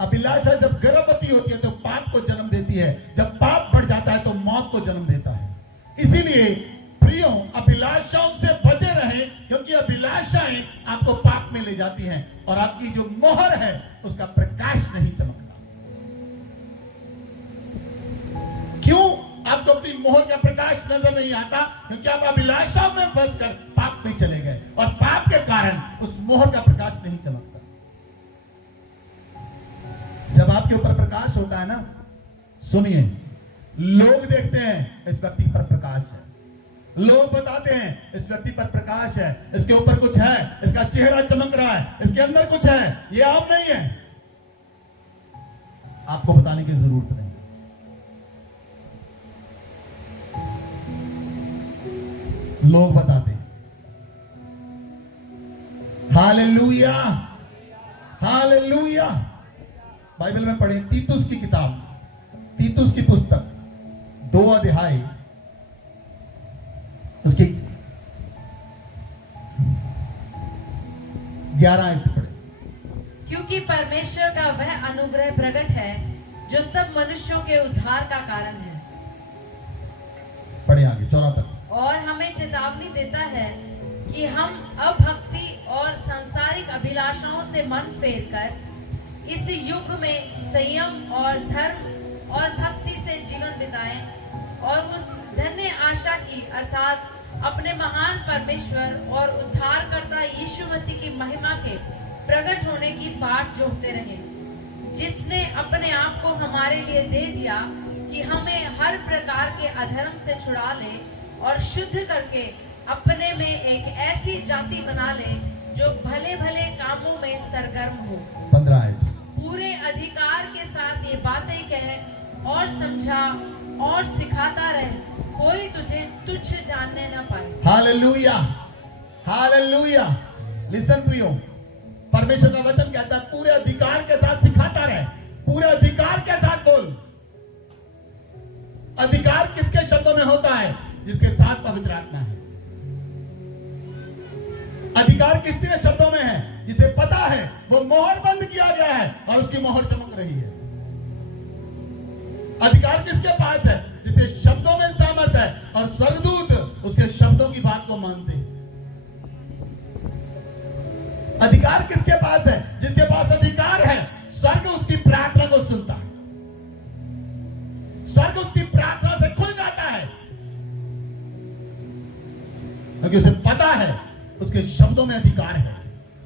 अभिलाषा जब गर्भवती होती है तो पाप को जन्म देती है, जब पाप बढ़ जाता है तो मौत को जन्म देता है। इसीलिए प्रियो, अभिलाषाओं से बचे रहे, क्योंकि अभिलाषाएं आपको पाप में ले जाती हैं और आपकी जो मोहर है उसका प्रकाश नहीं चमकता। क्यों आपको अपनी मोहर का प्रकाश नजर नहीं आता? क्योंकि आप अभिलाषाओं में फंसकर पाप में चले गए और पाप के कारण उस मोहर का प्रकाश नहीं चमकता। जब आपके ऊपर प्रकाश होता है ना, सुनिए, लोग देखते हैं इस व्यक्ति पर प्रकाश है, लोग बताते हैं इस व्यक्ति पर प्रकाश है, इसके ऊपर कुछ है, इसका चेहरा चमक रहा है, इसके अंदर कुछ है, ये आम नहीं है। आपको बताने की जरूरत नहीं। लोग बताते हैं। Hallelujah, hallelujah. बाइबल में पढ़ें तीतुस की किताब, तीतुस की पुस्तक 2 अध्याय उसकी 11 से पढ़े। क्योंकि परमेश्वर का वह अनुग्रह प्रकट है जो सब मनुष्यों के उद्धार का कारण है, पढ़े आगे 14 तक। और हमें चेतावनी देता है कि हम अभक्ति और सांसारिक अभिलाषाओं से मन फेर कर इस युग में संयम और धर्म और भक्ति से जीवन बिताएं और उस धन्य आशा की अर्थात अपने महान परमेश्वर और उद्धारकर्ता यीशु मसीह की महिमा के प्रकट होने की बाट जोहते रहें, जिसने अपने आप को हमारे लिए दे दिया कि हमें हर प्रकार के अधर्म से छुड़ा ले और शुद्ध करके अपने में एक ऐसी जाति बना ले जो भले भले कामों में सरगर्म हो। 15 आयत। पूरे अधिकार के साथ ये बातें कह और समझा और सिखाता रहे, कोई तुझे तुच्छ जानने न पाए। Hallelujah, hallelujah. लिसन प्रियो, परमेश्वर का वचन कहता है पूरे अधिकार के साथ सिखाता रहे। पूरे अधिकार के साथ बोल। अधिकार किसके शब्दों में होता है? जिसके साथ पवित्र आत्मा है। अधिकार किसके शब्दों में है? जिसे पता है वो मोहर बंद किया गया है और उसकी मोहर चमक रही है। अधिकार किसके पास है? जिसके शब्दों में सामर्थ है और स्वर्गदूत उसके शब्दों की बात को मानते हैं। अधिकार किसके पास है? जिसके पास अधिकार है स्वर्ग उसकी प्रार्थना को सुनता है, स्वर्ग उसकी प्रार्थना से खुल जाता है, क्योंकि उसे पता है उसके शब्दों में अधिकार है,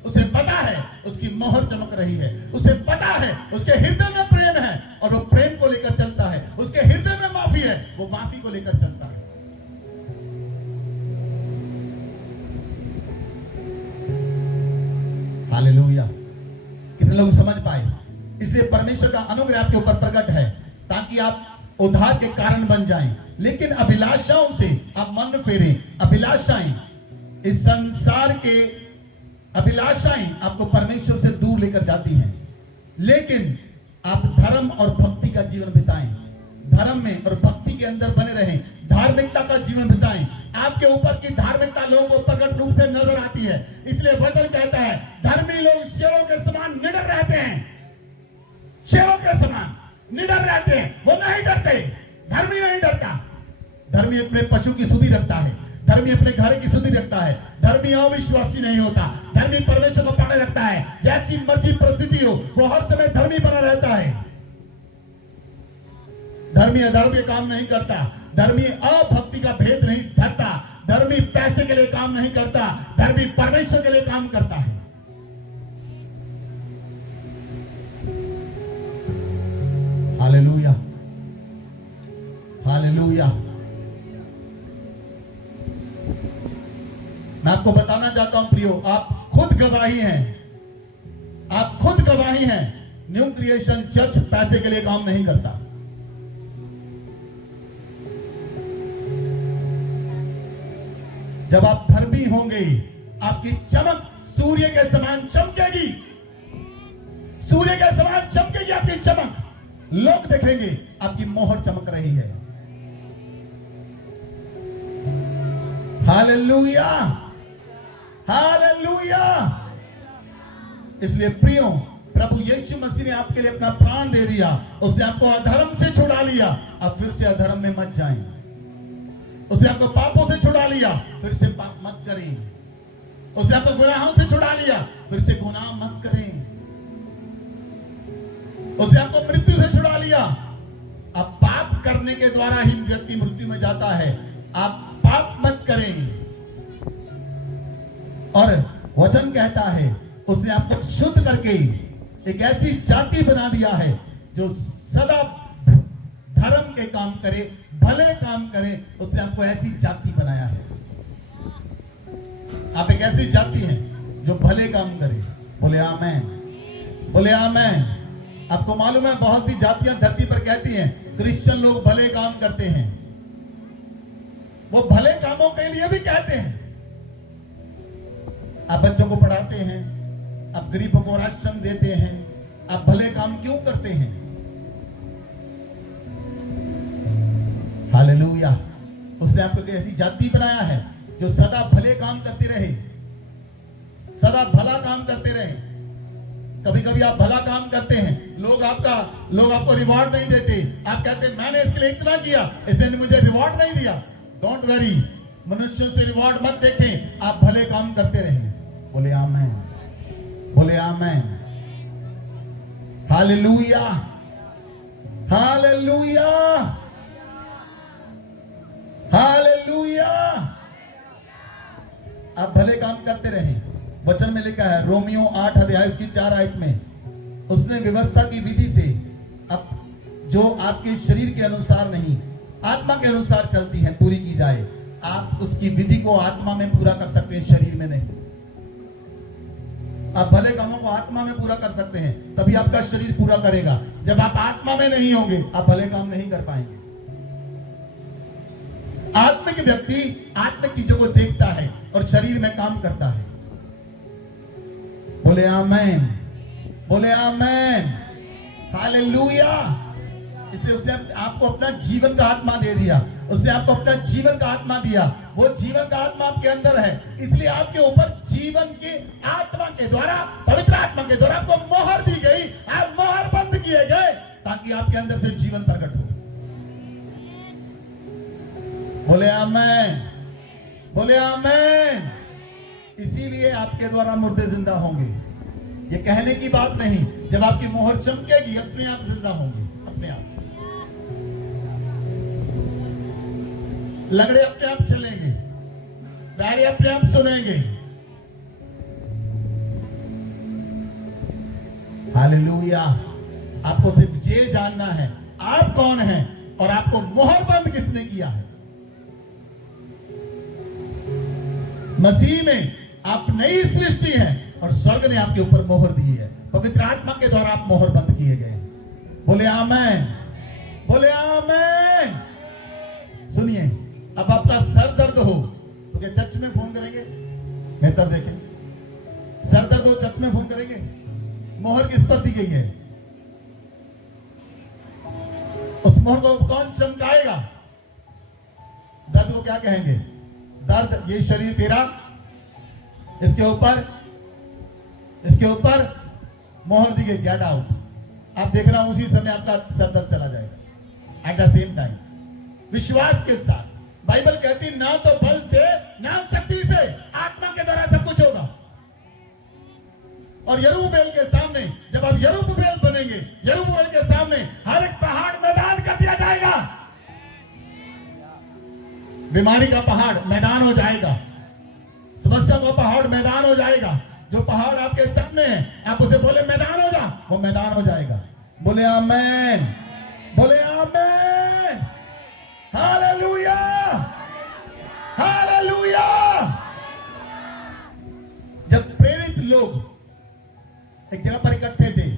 उसे पता है उसकी मोहर चमक रही है, उसे पता है उसके हृदय में प्रेम है और वो प्रेम को लेकर चलता है, उसके हृदय में माफी है, वो माफी को लेकर चलता है। हालेलुया। कितने लोग समझ पाए? इसलिए परमेश्वर का अनुग्रह आपके ऊपर प्रकट है ताकि आप उद्धार के कारण बन जाएं, लेकिन अभिलाषाओं से आप मन फेरें। अभिलाषाएं, इस संसार के अभिलाषाएं आपको परमेश्वर से दूर लेकर जाती हैं, लेकिन आप धर्म और भक्ति का जीवन बिताएं, धर्म में और भक्ति के अंदर बने रहें, धार्मिकता का जीवन बिताएं। आपके ऊपर की धार्मिकता लोगों को प्रकट रूप से नजर आती है। इसलिए वचन कहता है धर्मी लोग शेरों के समान निडर रहते हैं, शेरों के समान निडर रहते हैं, वो नहीं डरते। धर्मी नहीं डरता। धर्मी अपने पशु की सुधि रखता है, धर्मी अपने घर की सुधि रखता है, धर्मी अविश्वासी नहीं होता, धर्मी परमेश्वर को पकड़े रखता है। जैसी मर्जी परिस्थिति हो वो हर समय धर्मी बना रहता है। धर्मी अधर्म के काम नहीं करता, धर्मी अभक्ति का भेद नहीं धरता, धर्मी पैसे के लिए काम नहीं करता, धर्मी परमेश्वर के लिए काम करता है। Hallelujah, hallelujah. मैं आपको बताना चाहता हूं प्रियो, आप खुद गवाही हैं, आप खुद गवाही हैं। न्यू क्रिएशन चर्च पैसे के लिए काम नहीं करता। जब आप धर्मी होंगे आपकी चमक सूर्य के समान चमकेगी, सूर्य के समान चमकेगी आपकी चमक। लोग देखेंगे आपकी मोहर चमक रही है। Hallelujah, hallelujah. इसलिए प्रियो, प्रभु यीशु मसीह ने आपके लिए अपना प्राण दे दिया, उसने आपको अधर्म से छुड़ा लिया। अब फिर से अधर्म में मत जाएं। उसने आपको पापों से छुड़ा लिया, फिर से पाप मत करें। उसने आपको गुनाहों से छुड़ा लिया, फिर से गुनाह मत करें। उसने आपको मृत्यु से छुड़ा लिया। अब पाप करने के द्वारा ही व्यक्ति मृत्यु में जाता है। आप पाप मत करें। और वचन कहता है उसने आपको शुद्ध करके एक ऐसी जाति बना दिया है जो सदा धर्म के काम करे, भले काम करे। उसने आपको ऐसी जाति बनाया है। आप एक ऐसी जाति हैं जो भले काम करे। बोले आमेन, बोले आमेन। आपको मालूम है बहुत सी जातियां धरती पर कहती हैं क्रिश्चियन लोग भले काम करते हैं। वो भले कामों के लिए भी कहते हैं। आप बच्चों को पढ़ाते हैं, आप गरीबों को राशन देते हैं, आप भले काम क्यों करते हैं? हालेलुया। उसने आपको एक ऐसी जाति बनाया है जो सदा भले काम करते रहे, सदा भला काम करते रहे। कभी कभी आप भला काम करते हैं, लोग आपको रिवॉर्ड नहीं देते। आप कहते हैं मैंने इसके लिए इतना किया, इसने मुझे रिवॉर्ड नहीं दिया। डोंट वरी, मनुष्यों से रिवॉर्ड मत देखें, आप भले काम करते रहें। बोले आमेन, बोले आमेन। Hallelujah, hallelujah, hallelujah. आप भले काम करते रहें। वचन में लिखा है रोमियो 8 अध्याय उसकी 4 आयत में, उसने व्यवस्था की विधि से अब जो आपके शरीर के अनुसार नहीं आत्मा के अनुसार चलती है पूरी की जाए। आप उसकी विधि को आत्मा में पूरा कर सकते हैं, शरीर में नहीं। आप भले कामों को आत्मा में पूरा कर सकते हैं, तभी आपका शरीर पूरा करेगा। जब आप आत्मा में नहीं होंगे, आप भले काम नहीं कर पाएंगे। आत्मिक व्यक्ति आत्मिक चीजों को देखता है और शरीर में काम करता है। बोले आमेन, बोले आमेन, हालेलुया। इसलिए उसने आपको अपना जीवन का आत्मा दे दिया, उसने आपको अपना जीवन का आत्मा दिया। वो जीवन का आत्मा आपके अंदर है, इसलिए आपके ऊपर जीवन की आत्मा के द्वारा, पवित्र आत्मा के द्वारा आपको मोहर दी गई। आप मोहर बंद किए गए ताकि आपके अंदर से जीवन प्रकट हो। बोले आमेन, बोले आमेन। इसीलिए आपके द्वारा मुर्दे जिंदा होंगे। ये कहने की बात नहीं, जब आपकी मोहर चमकेगी अपने आप जिंदा होंगे, अपने आप। लंगड़े अपने आप चलेंगे, बहरे अपने आप सुनेंगे। हालेलुया। आपको सिर्फ ये जानना है आप कौन हैं और आपको मोहर बंद किसने किया है। मसीह में आप नई सृष्टि हैं और स्वर्ग ने आपके ऊपर मोहर दी है। पवित्र आत्मा के द्वारा आप मोहर बंद किए गए। बोले आमेन, बोले आमेन। सुनिए, अब आपका सर दर्द हो तो क्या चर्च में फोन करेंगे? बेहतर देखें, सर दर्द हो चर्च में फोन करेंगे? मोहर किस पर दी गई है? उस मोहर को कौन चमकाएगा? दर्द को क्या कहेंगे? दर्द, ये शरीर तेरा, इसके ऊपर मोहर दी गई, गेट आउट। आप देख रहा हूं उसी समय आपका सर दर्द चला जाएगा। एट द सेम टाइम विश्वास के साथ बाइबल कहती ना तो बल से ना शक्ति से, आत्मा के द्वारा सब कुछ होगा। और यरूबेल के सामने जब आप यरूबेल बनेंगे, यरूबेल के सामने हर एक पहाड़ मैदान कर दिया जाएगा। बीमारी का पहाड़ मैदान हो जाएगा, समस्या का पहाड़ मैदान हो जाएगा। जो पहाड़ आपके सामने है, आप उसे बोले मैदान हो जा, वो मैदान हो जाएगा। बोले आमेन, बोले आमेन। Hallelujah, hallelujah. जब प्रेरित लोग एक जगह पर इकट्ठे थे,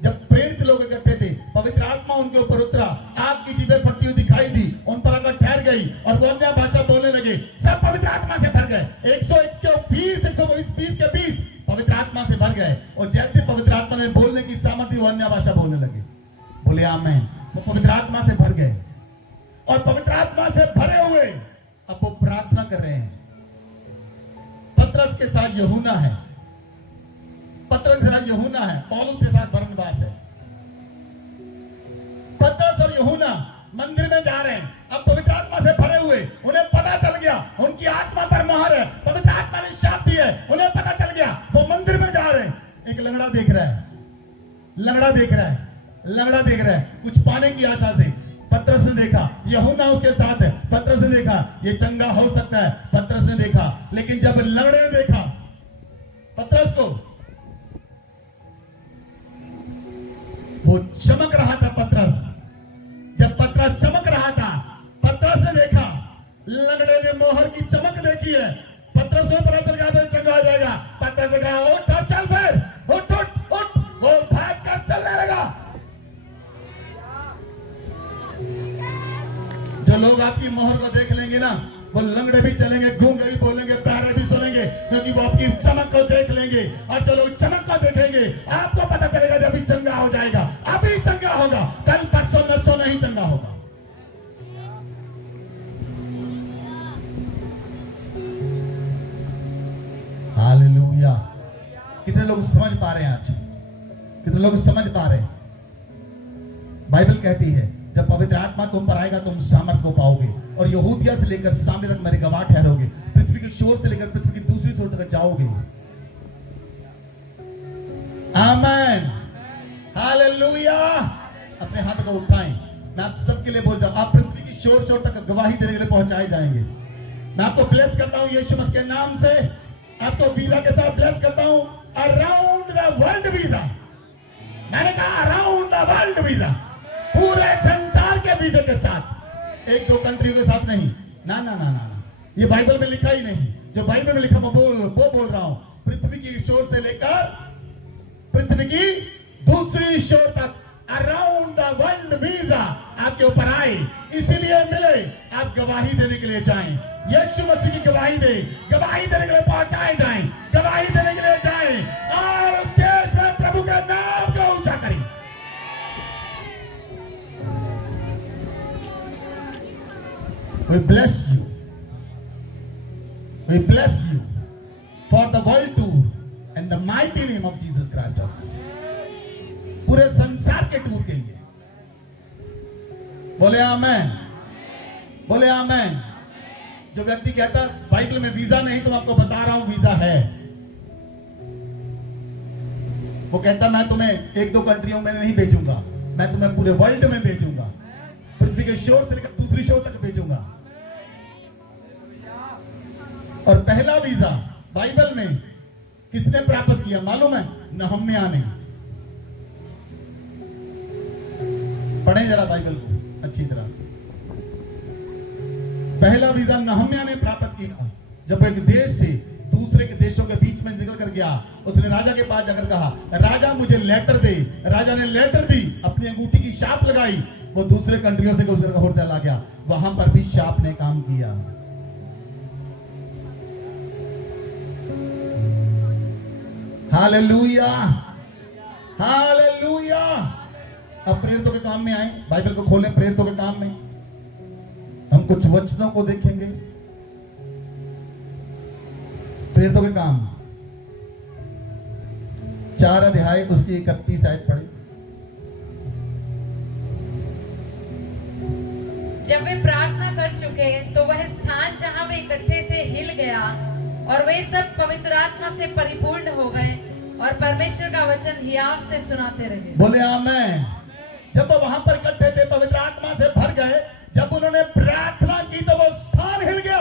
जब प्रेरित लोग इकट्ठे थे, पवित्र आत्मा उनके ऊपर उतरा, आग की जीभें फटती हुई दिखाई दी, उन पर अगर ठहर गई और वो अन्य भाषा बोलने लगे। सब पवित्र आत्मा से भर गए। 120 के 20 पवित्र आत्मा से भर गए। और जैसे पवित्र आत्मा ने बोलने की सामर्थ्य, वो अन्य भाषा बोलने लगे। बोले आमेन। वो पवित्र आत्मा से भर गए और पवित्र आत्मा से भरे हुए अब वो प्रार्थना कर रहे हैं। पतरस के साथ यूहन्ना है, पतरस के साथ यूहन्ना है, पौलुस के साथ बरनबास है। पतरस और यूहन्ना मंदिर में जा रहे हैं, अब पवित्र आत्मा से भरे हुए। उन्हें पता चल गया उनकी आत्मा पर मोहर है, पवित्र आत्मा ने शाप दी है। उन्हें पता चल गया, वो मंदिर में जा रहे हैं। एक लंगड़ा देख रहा है, लंगड़ा देख रहा है, लंगड़ा देख रहा है, कुछ पाने की आशा से। पतरस ने देखा, यूहन्ना उसके साथ है। पतरस ने देखा ये चंगा हो सकता है, पतरस ने देखा। लेकिन जब लंगड़े ने देखा पतरस को, वो चमक रहा था। पतरस, जब पतरस चमक रहा था, पतरस ने देखा, लंगड़े ने मोहर की चमक देखी है। पतरस को पता चल गया चंगा हो जाएगा। पतरस ने कहा उठ और चल, फिर उठ उठ उठ। वो भाग कर चलने लगा। जो लोग आपकी मोहर को देख लेंगे ना, वो लंगड़े भी चलेंगे, गूंगे भी बोलेंगे, बहरे भी सुनेंगे, क्योंकि वो आपकी चमक को देख लेंगे। और जो लोग चमक को देखेंगे, आपको पता चलेगा जब भी चंगा हो जाएगा, अभी चंगा होगा, कल परसों नरसों नहीं चंगा होगा। हालेलुया। कितने लोग समझ पा रहे हैं आज? कितने लोग समझ पा रहे हैं? बाइबल कहती है जब पवित्र आत्मा तुम पर आएगा तुम सामर्थ को पाओगे और यहूदिया से लेकर सामने तक मेरे गवाह ठहरोगे, पृथ्वी के छोर से लेकर पृथ्वी की दूसरी छोर तक जाओगे। आमीन, हालेलुया। अपने हाथ को उठाएं, मैं आप सबके लिए बोल रहा हूं, आप पृथ्वी की छोर तक गवाही देने के लिए पहुंचाए जाएंगे। मैं आपको ब्लेस करता हूं यीशु मसीह के नाम से, आपको वीजा के साथ ब्लेस करता हूं, अराउंड द वर्ल्ड वीजा। मैंने कहा अराउंड द वर्ल्ड वीजा, पूरे संसार के वीजे के साथ, एक दो कंट्री के साथ नहीं। ना ना ना ना, ये बाइबल में लिखा ही नहीं। जो बाइबल में लिखा वो बोल रहा हूं, पृथ्वी की छोर से लेकर पृथ्वी की दूसरी छोर तक अराउंड द वर्ल्ड वीजा आपके ऊपर आए, इसीलिए मिले। आप गवाही देने के लिए जाएं, यीशु मसीह की गवाही दे, गवाही देने के लिए पहुंचाए जाएं, गवाही देने के लिए जाएं और उस देश में प्रभु के नाम को ऊंचा करें। We bless you. We bless you for the world tour and the mighty name of Jesus Christ of Nazareth. पूरे संसार के टूर के लिए बोले आमेन, बोले आमेन। जो व्यक्ति कहता बाइबल में वीजा नहीं, तो मैं आपको बता रहा हूं वीजा है। वो कहता मैं तुम्हें एक दो कंट्रियों में नहीं भेजूंगा, मैं तुम्हें पूरे वर्ल्ड में भेजूंगा, पृथ्वी के शोर से लेकर दूसरी शोर तक भेजूंगा। और पहला वीजा बाइबल में किसने प्राप्त किया मालूम है? नहम्याह ने। पढ़ें जरा बाइबल को अच्छी तरह से। पहला वीजा नहम्याह ने प्राप्त किया जब एक देश से दूसरे के देशों के बीच में निकल कर गया। उसने राजा के पास जाकर कहा, राजा मुझे लेटर दे। राजा ने लेटर दी, अपनी अंगूठी की छाप लगाई, वो दूसरे कंट्रियों से गुजर कर चला गया। वहां पर भी छाप ने काम किया। Hallelujah, hallelujah. अब प्रेरितों के काम में आए, बाइबल को खोलें। प्रेरितों के काम में हम कुछ वचनों को देखेंगे। प्रेरितों के काम 4 अध्याय उसकी 31 आयत पढ़े। जब वे प्रार्थना कर चुके तो वह स्थान जहां वे इकट्ठे थे हिल गया और वे सब पवित्र आत्मा से परिपूर्ण हो गए और परमेश्वर का वचन हियाव से सुनाते रहे। बोले आमीन। जब वो वहां पर इकट्ठे थे, पवित्र आत्मा से भर गए, जब उन्होंने प्रार्थना की तो वो स्थान हिल गया।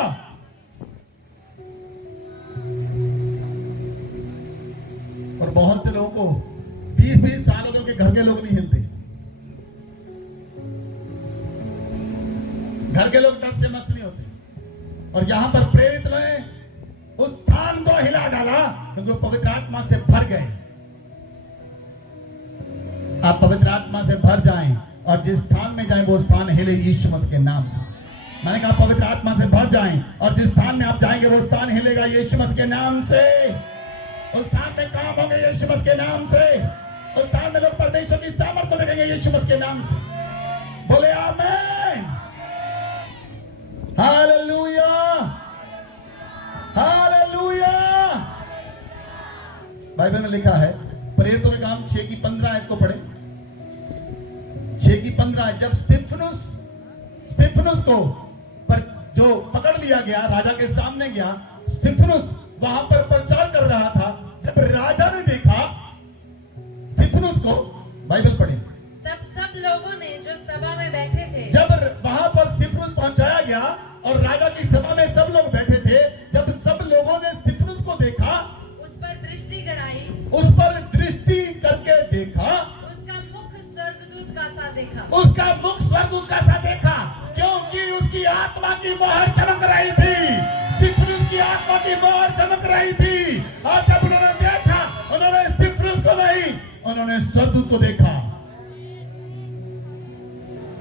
और बहुत से लोगों को 20-20 साल हो गए, उनके घर के लोग नहीं हिलते। घर के लोग 10 से मस नहीं होते। और यहां पर प्रेरित ने उस स्थान को हिला डाला क्योंकि वो पवित्र आत्मा से भर गए। आप पवित्र आत्मा से भर जाएं और जिस स्थान में जाएं वो स्थान हिले यीशु मसीह के नाम से। मैंने कहा पवित्र आत्मा से भर जाएं और जिस स्थान में आप जाएंगे वो स्थान हिलेगा यीशु मसीह के नाम से। उस स्थान में काम होंगे यीशु मसीह के नाम से। उस स्थान में लोग परमेश्वर की सामर्थ को देखेंगे यीशु मसीह के नाम से। बोले आमीन, हालेलुया, हालेलुया। बाइबल में लिखा है, प्रेरितों के काम 6 की 15 आयत को पढ़े। 6 की 15, जब स्तिफनुस को जो पकड़ लिया गया, राजा के सामने गया, स्तिफनुस वहां पर प्रचार कर रहा था। जब राजा ने देखा स्तिफनुस को, बाइबल पढ़े, तब सब लोगों ने जो सभा में बैठे थे, जब वहां पर स्तिफनुस पहुंचाया गया और राजा की सभा में सब लोग बैठे थे, जब सब लोगों ने स्तिफनुस को देखा, उस पर दृष्टि गड़ाई, उस पर दृष्टि करके देखा, उसका मुख स्वर्गदूत का सा देखा, उसका मुख स्वर्गदूत का सा देखा, क्योंकि उसकी आत्मा की मोहर चमक रही थी। स्तिफनुस की आत्मा की मोहर चमक रही थी। और जब उन्होंने देखा, उन्होंने स्तिफनुस को नहीं, उन्होंने स्वर्गदूत को देखा।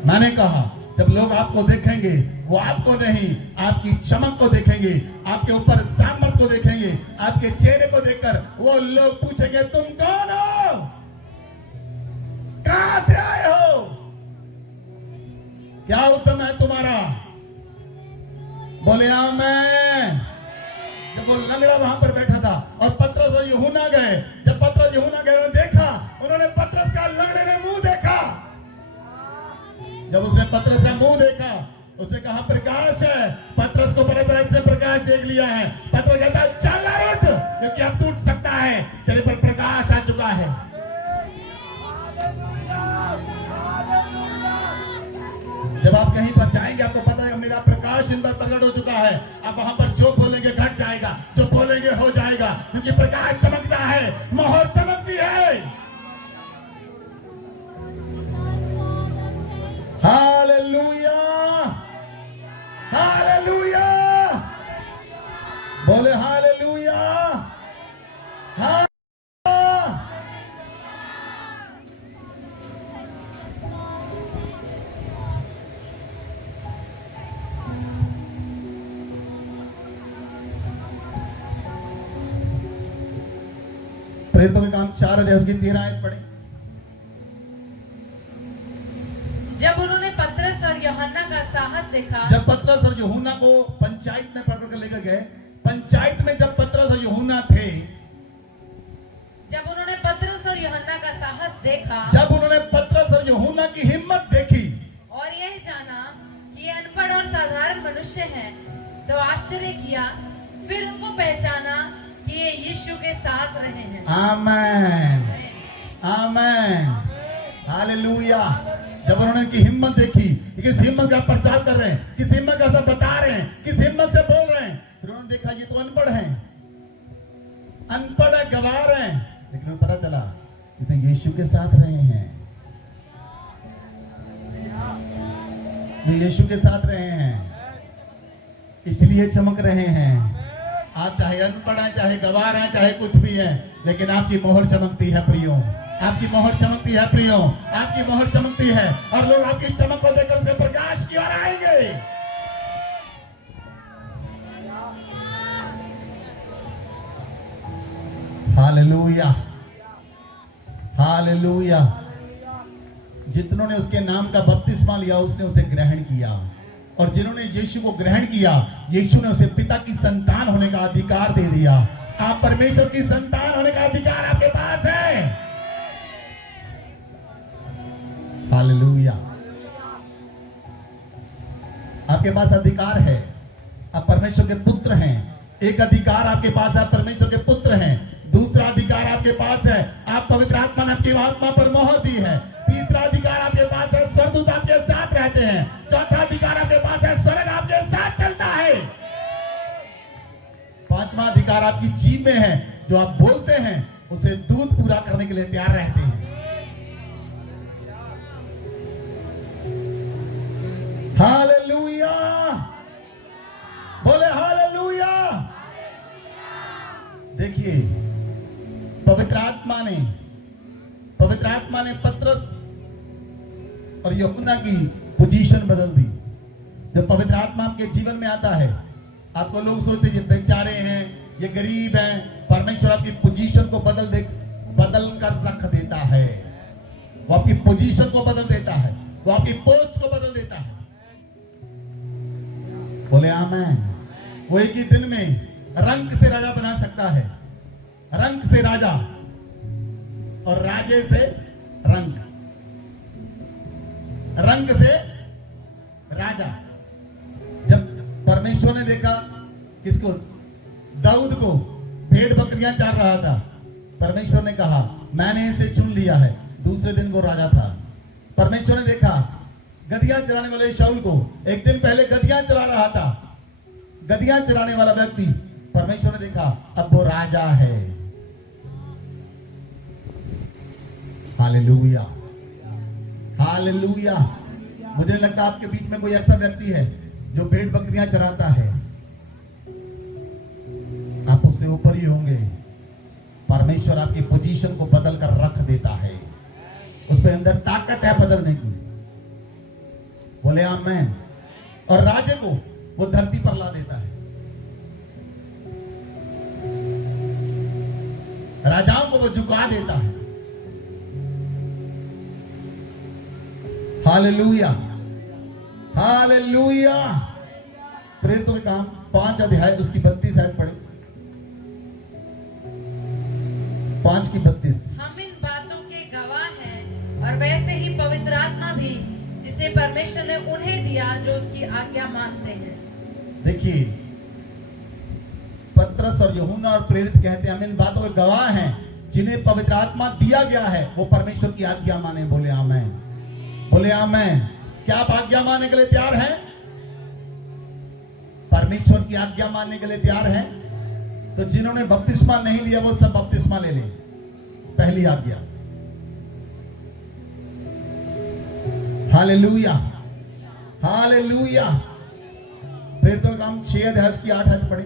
मैंने कहा जब लोग आपको देखेंगे, वो आपको नहीं, आपकी चमक को देखेंगे, आपके ऊपर सामर्थ को देखेंगे, आपके चेहरे को देखकर वो लोग पूछेंगे तुम कौन हो, कहां से आए हो, क्या उत्तम है तुम्हारा। बोले आमीन। जब वो लंगड़ा वहां पर बैठा था और पतरस और यूहन्ना गए, जब पतरस यूहन्ना गए उन्होंने देखा, उन्होंने पतरस का लंगड़े ने मुंह देखा। जब उसने पतरस का मुंह देखा, उसने कहा प्रकाश है। पतरस को पता चला इसने प्रकाश देख लिया है। पतरस कहता है चल उठ, क्योंकि अब टूट सकता है, तेरे पर प्रकाश आ चुका है। जब आप कहीं पर जाएंगे आपको पता है मेरा प्रकाश इन पर प्रकट हो चुका है। आप वहां पर जो बोलेंगे घट जाएगा, जो बोलेंगे हो जाएगा, क्योंकि प्रकाश चमकता है, मोहर चमकती है। हालेलुया, हालेलुया, बोले हालेलुया, हालेलुया। प्रेरितों के काम 4 अध्याय उसकी 13 आयत पढ़े। जब उन्होंने पतरस और यूहन्ना का साहस देखा, जब पतरस और यूहन्ना को पंचायत में पकड़ कर लेकर गए, पंचायत में जब पतरस और यूहन्ना थे, जब उन्होंने पतरस और यूहन्ना का साहस देखा, जब उन्होंने पतरस और यूहन्ना की हिम्मत देखी और यह जाना कि ये अनपढ़ और साधारण मनुष्य हैं, तो आश्चर्य किया। फिर उनको पहचाना कि ये यीशु के साथ रहे हैं। आमीन, आमीन, हालेलुया। जब उन्होंने उनकी हिम्मत देखी, किस हिम्मत का प्रचार कर रहे हैं, किस हिम्मत का सब बता रहे हैं, किस हिम्मत से बोल रहे हैं, फिर उन्होंने देखा ये तो अनपढ़ हैं, अनपढ़ है, गवार हैं, लेकिन उन्हें पता चला कि तो यीशु के साथ रहे हैं, वे यीशु के साथ रहे हैं, इसलिए चमक रहे हैं। आप चाहे अनपढ़ हैं, चाहे गवार हैं, चाहे कुछ भी हैं, लेकिन आपकी मोहर चमकती है प्रियो, आपकी मोहर चमकती है प्रियो, आपकी मोहर चमकती है, और लोग आपकी चमक को देखकर उसके प्रकाश की ओर आएंगे। Hallelujah, hallelujah. जितनों ने उसके नाम का बपतिस्मा लिया उसने उसे ग्रहण किया, और जिन्होंने यीशु को ग्रहण किया, यीशु ने उसे पिता की संतान होने का अधिकार दे दिया। आप परमेश्वर की संतान होने का अधिकार आपके पास है। हालेलुया, आपके पास अधिकार है, आप परमेश्वर के पुत्र हैं। एक अधिकार आपके पास है, आप परमेश्वर के पुत्र हैं। दूसरा अधिकार आपके पास है, आप पवित्र आत्मा ने आपकी आत्मा पर मोहर दी है। तीसरा अधिकार आपके पास है, स्वर्गदूत आपके साथ रहते हैं। चौथा अधिकार आपके पास है, स्वर्ग आपके साथ चलता है। पांचवा अधिकार आपकी जीभ में है, जो आप बोलते हैं उसे दूध पूरा करने के लिए तैयार रहते हैं। हालेलुया, बोले हालेलुया। देखिए पवित्र आत्मा ने पतरस और यूहन्ना की पोजीशन बदल दी। जब पवित्र आत्मा आपके जीवन में आता है, आपको लोग सोचते हैं ये बेचारे हैं, ये गरीब हैं। परमेश्वर आपकी पोजीशन को बदल कर रख देता है। वो आपकी पोजीशन को बदल देता है, वो आपकी पोस्ट को बदल देता है। बोले आमीन। वो एक ही दिन में रंक से राजा बना सकता है, रंक से राजा और राजे से रंक, रंग से राजा। जब परमेश्वर ने देखा किसको, दाऊद को भेड़ बकरियां चार रहा था, परमेश्वर ने कहा मैंने इसे चुन लिया है। दूसरे दिन वो राजा था। परमेश्वर ने देखा गधियां चराने वाले शाऊल को, एक दिन पहले गधियां चला रहा था, गधियां चराने वाला व्यक्ति, परमेश्वर ने देखा अब वो राजा है। Hallelujah, hallelujah. मुझे लगता है आपके बीच में कोई ऐसा व्यक्ति है जो भेड़ बकरियां चराता है, आप उससे ऊपर ही होंगे। परमेश्वर आपकी पोजीशन को बदल कर रख देता है, उस पर अंदर ताकत है बदलने की। बोले आमेन। और राजे को वो धरती पर ला देता है। राजाओं को वो झुका देता है। Hallelujah, hallelujah. प्रेरितों के काम 5 अध्याय उसकी 32 आयत पढ़े। 5 की 32। हम इन बातों के गवाह हैं और वैसे ही पवित्र आत्मा भी जिसे परमेश्वर ने उन्हें दिया जो उसकी आज्ञा मानते हैं। देखिए, पतरस और यूहन्ना और प्रेरित कहते हैं हम इन बातों के गवाह हैं जिन्हें पवित्र आत्मा दिया गया है, वो परमेश्वर की आज्ञा माने। बोले आमेन, बोले आमेन। क्या आप आज्ञा मानने के लिए तैयार हैं? परमेश्वर की आज्ञा मानने के लिए तैयार हैं? तो जिन्होंने बपतिस्मा नहीं लिया वो सब बपतिस्मा ले लें। पहली आज्ञा। Hallelujah, hallelujah. प्रेरितों के काम 6 अध्याय की 8 आयत पढ़ी।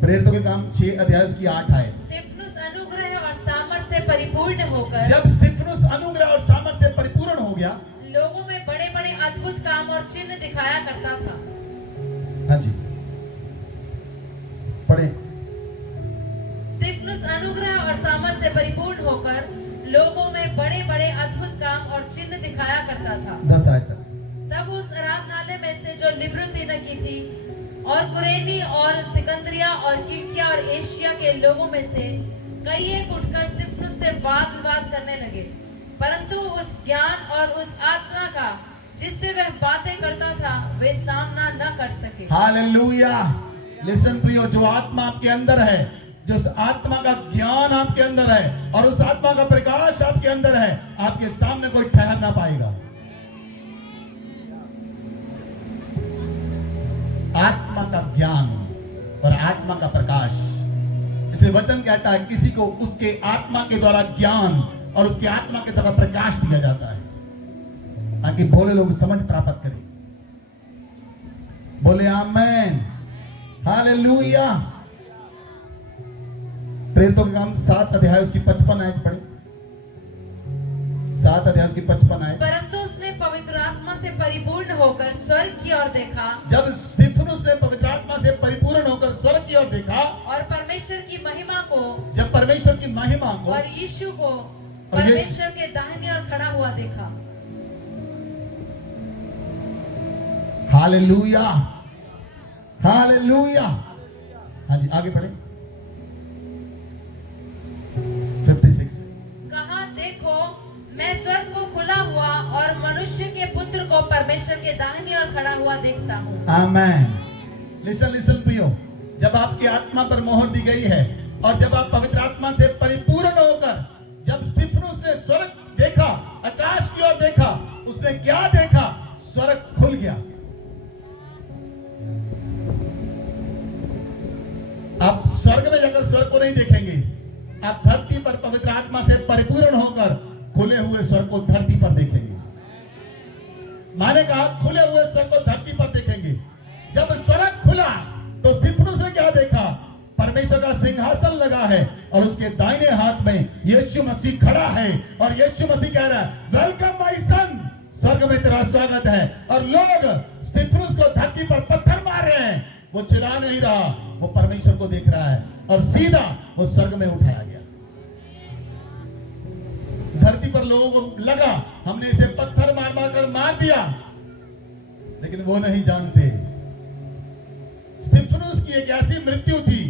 प्रेरितों के काम 6 अध्याय की 8 आयत। स्तिफनुस अनुग्रह और सामर्थ्य से परिपूर्ण होकर, जब स्तिफनुस अनुग्रह और सामर्थ्य से परिपूर्ण हो गया, लोगों में बड़े बड़े अद्भुत काम और चिन्ह दिखाया करता था। हाँ जी, पढ़े। स्तिफनुस अनुग्रह और सामर्थ्य से परिपूर्ण होकर लोगों में बड़े बड़े अद्भुत काम और चिन्ह दिखाया करता था। 10 आयत तक। तब उस आराधनालय में से जो लिब्रुती न की थी और कुरेनी और सिकंदरिया और किलिकिया और एशिया के लोगों में से कई एक उठकर स्तिफनुस से वाद विवाद करने लगे, परंतु उस ज्ञान और उस आत्मा का जिससे वह बातें करता था वे सामना न कर सके। हालेलुया। लिसन प्रियो, जो आत्मा आपके अंदर है, जो उस आत्मा का ज्ञान आपके अंदर है और उस आत्मा का प्रकाश आपके अंदर है, आपके सामने कोई ठहर ना पाएगा। आत्मा का ज्ञान और आत्मा का प्रकाश। इसलिए वचन कहता है किसी को उसके आत्मा के द्वारा ज्ञान और उसके आत्मा के द्वारा प्रकाश दिया जाता है ताकि भोले लोग समझ प्राप्त करें। बोले आमेन, हालेलुया। प्रेरितों के काम 7 अध्याय उसकी 55 आयत पढ़ी। 7 अध्याय उसकी 55 आयत। परंतु उसने पवित्र आत्मा से परिपूर्ण होकर स्वर्ग की ओर देखा। जब स्तिफनुस ने पवित्र आत्मा से परिपूर्ण होकर स्वर्ग की ओर देखा और परमेश्वर की महिमा को, जब परमेश्वर की महिमा को और यीशु को परमेश्वर के दाहिनी ओर खड़ा हुआ देखा। Hallelujah, hallelujah. हाँ जी, आगे बढ़े। 56। कहा, देखो मैं स्वर्ग को खुला हुआ और मनुष्य के पुत्र को परमेश्वर के दाहिनी ओर खड़ा हुआ देखता हूँ। आमेन। लिसन लिसन प्रियो, जब आपकी आत्मा पर मोहर दी गई है और जब आप पवित्र आत्मा से परिपूर्ण होकर, जब स्तिफनुस ने स्वर्ग देखा, आकाश की ओर देखा, उसने क्या देखा? स्वर्ग खुल गया। आप स्वर्ग में जाकर स्वर्ग को नहीं देखेंगे, आप धरती पर पवित्र आत्मा से परिपूर्ण होकर खुले हुए स्वर्ग को धरती पर देखेंगे। माने कहा खुले हुए स्वर्ग को धरती पर देखेंगे। जब स्वर्ग खुला तो स्तिफनुस ने क्या देखा? परमेश्वर का सिंहासन लगा है और उसके दाहिने हाथ में यीशु मसीह खड़ा है और यीशु मसीह कह रहा है, वेलकम माय सन, स्वर्ग में तेरा स्वागत है। और लोग स्तिफनुस को धरती पर पत्थर मार रहे हैं, वो चिल्ला नहीं रहा, वो परमेश्वर को देख रहा है और सीधा वो स्वर्ग में उठाया गया। धरती पर लोगों को लगा हमने इसे पत्थर मार मार कर मार दिया, लेकिन वो नहीं जानते स्तिफनुस की एक ऐसी मृत्यु थी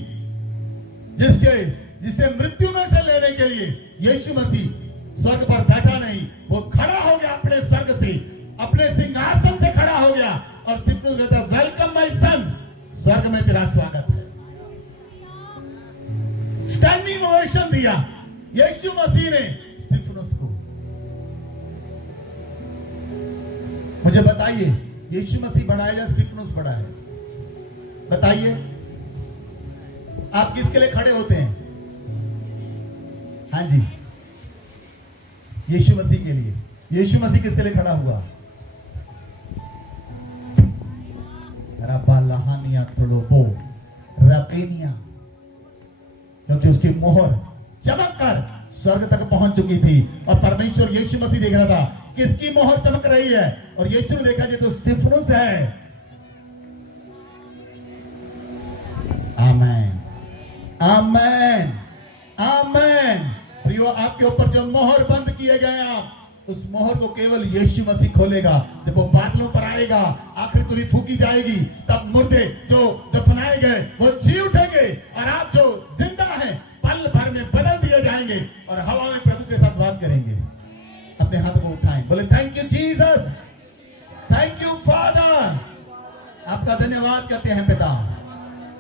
जिसे मृत्यु में से लेने के लिए यीशु मसीह स्वर्ग पर बैठा नहीं, वो खड़ा हो गया अपने स्वर्ग से, अपने सिंहासन से खड़ा हो गया और स्तिफनुस कहता है, वेलकम माय सन, स्वर्ग में तेरा स्वागत है। स्टैंडिंग ओवेशन दिया यीशु मसीह ने स्तिफनुस को। मुझे बताइए, यीशु मसीह बड़ा है या स्तिफनुस बड़ा है? बताइए, आप किसके लिए खड़े होते हैं? हाँ जी, यीशु मसीह के लिए। यीशु मसीह किसके लिए खड़ा हुआ? क्योंकि उसकी मोहर चमक कर स्वर्ग तक पहुंच चुकी थी और परमेश्वर यीशु मसीह देख रहा था किसकी मोहर चमक रही है? और यीशु ने देखा जी तो स्तिफनुस है। आमेन, आमेन, आमेन। प्रियो, आपके ऊपर जो मोहर बंद किए गए आप, उस मोहर को केवल यीशु मसीह खोलेगा। जब वो बादलों पर आएगा, आखिरी तुरी फूकी जाएगी, तब मुर्दे जो दफनाए गए वो जी उठेंगे, और आप जो जिंदा हैं पल भर में बदल दिए जाएंगे और हवा में प्रभु के साथ बात करेंगे। अपने हाथ को उठाएं, बोले thank you Jesus, thank you father. आपका धन्यवाद करते हैं पिता,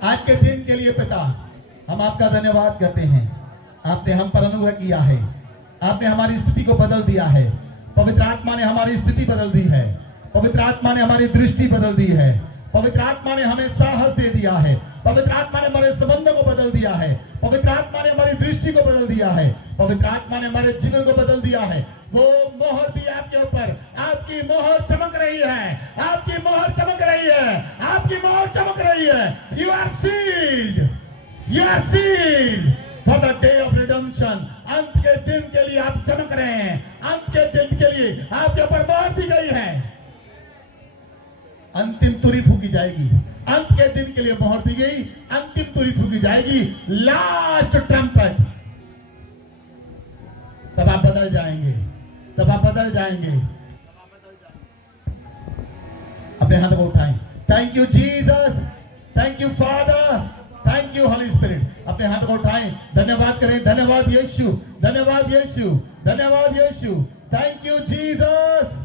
आज के दिन के लिए पिता हम आपका धन्यवाद करते हैं। आपने हम पर अनुग्रह किया है, आपने हमारी स्थिति को बदल दिया है। पवित्र आत्मा ने हमारी स्थिति बदल दी है, पवित्र आत्मा ने हमारी दृष्टि बदल दी है, पवित्र आत्मा ने हमें साहस दे दिया है, पवित्र आत्मा ने हमारे संबंधों को बदल दिया है, पवित्र आत्मा ने हमारी दृष्टि को बदल दिया है, पवित्र आत्मा ने हमारे जीवन को बदल दिया है। वो मोहर दी आपके ऊपर, आपकी मोहर चमक रही है, आपकी मोहर चमक रही है, आपकी मोहर चमक रही है। You are sealed, you are sealed for the day of redemption. अंत के दिन के लिए आप चमक रहे हैं, अंत के दिन के लिए आपके ऊपर मोहर दी गई है। अंतिम तुरी फूकी जाएगी, अंत के दिन के लिए मोहर दी गई, अंतिम तुरी फूकी जाएगी, लास्ट ट्रम्पेट। तब आप बदल जाएंगे, तब आप बदल जाएंगे। अपने हाथ को उठाएं, thank you Jesus, thank you father, thank you Holi spirit. अपने हाथ को उठाएं, धन्यवाद करें, धन्यवाद यीशु, धन्यवाद यीशु, धन्यवाद यीशु, थैंक यू जीसस।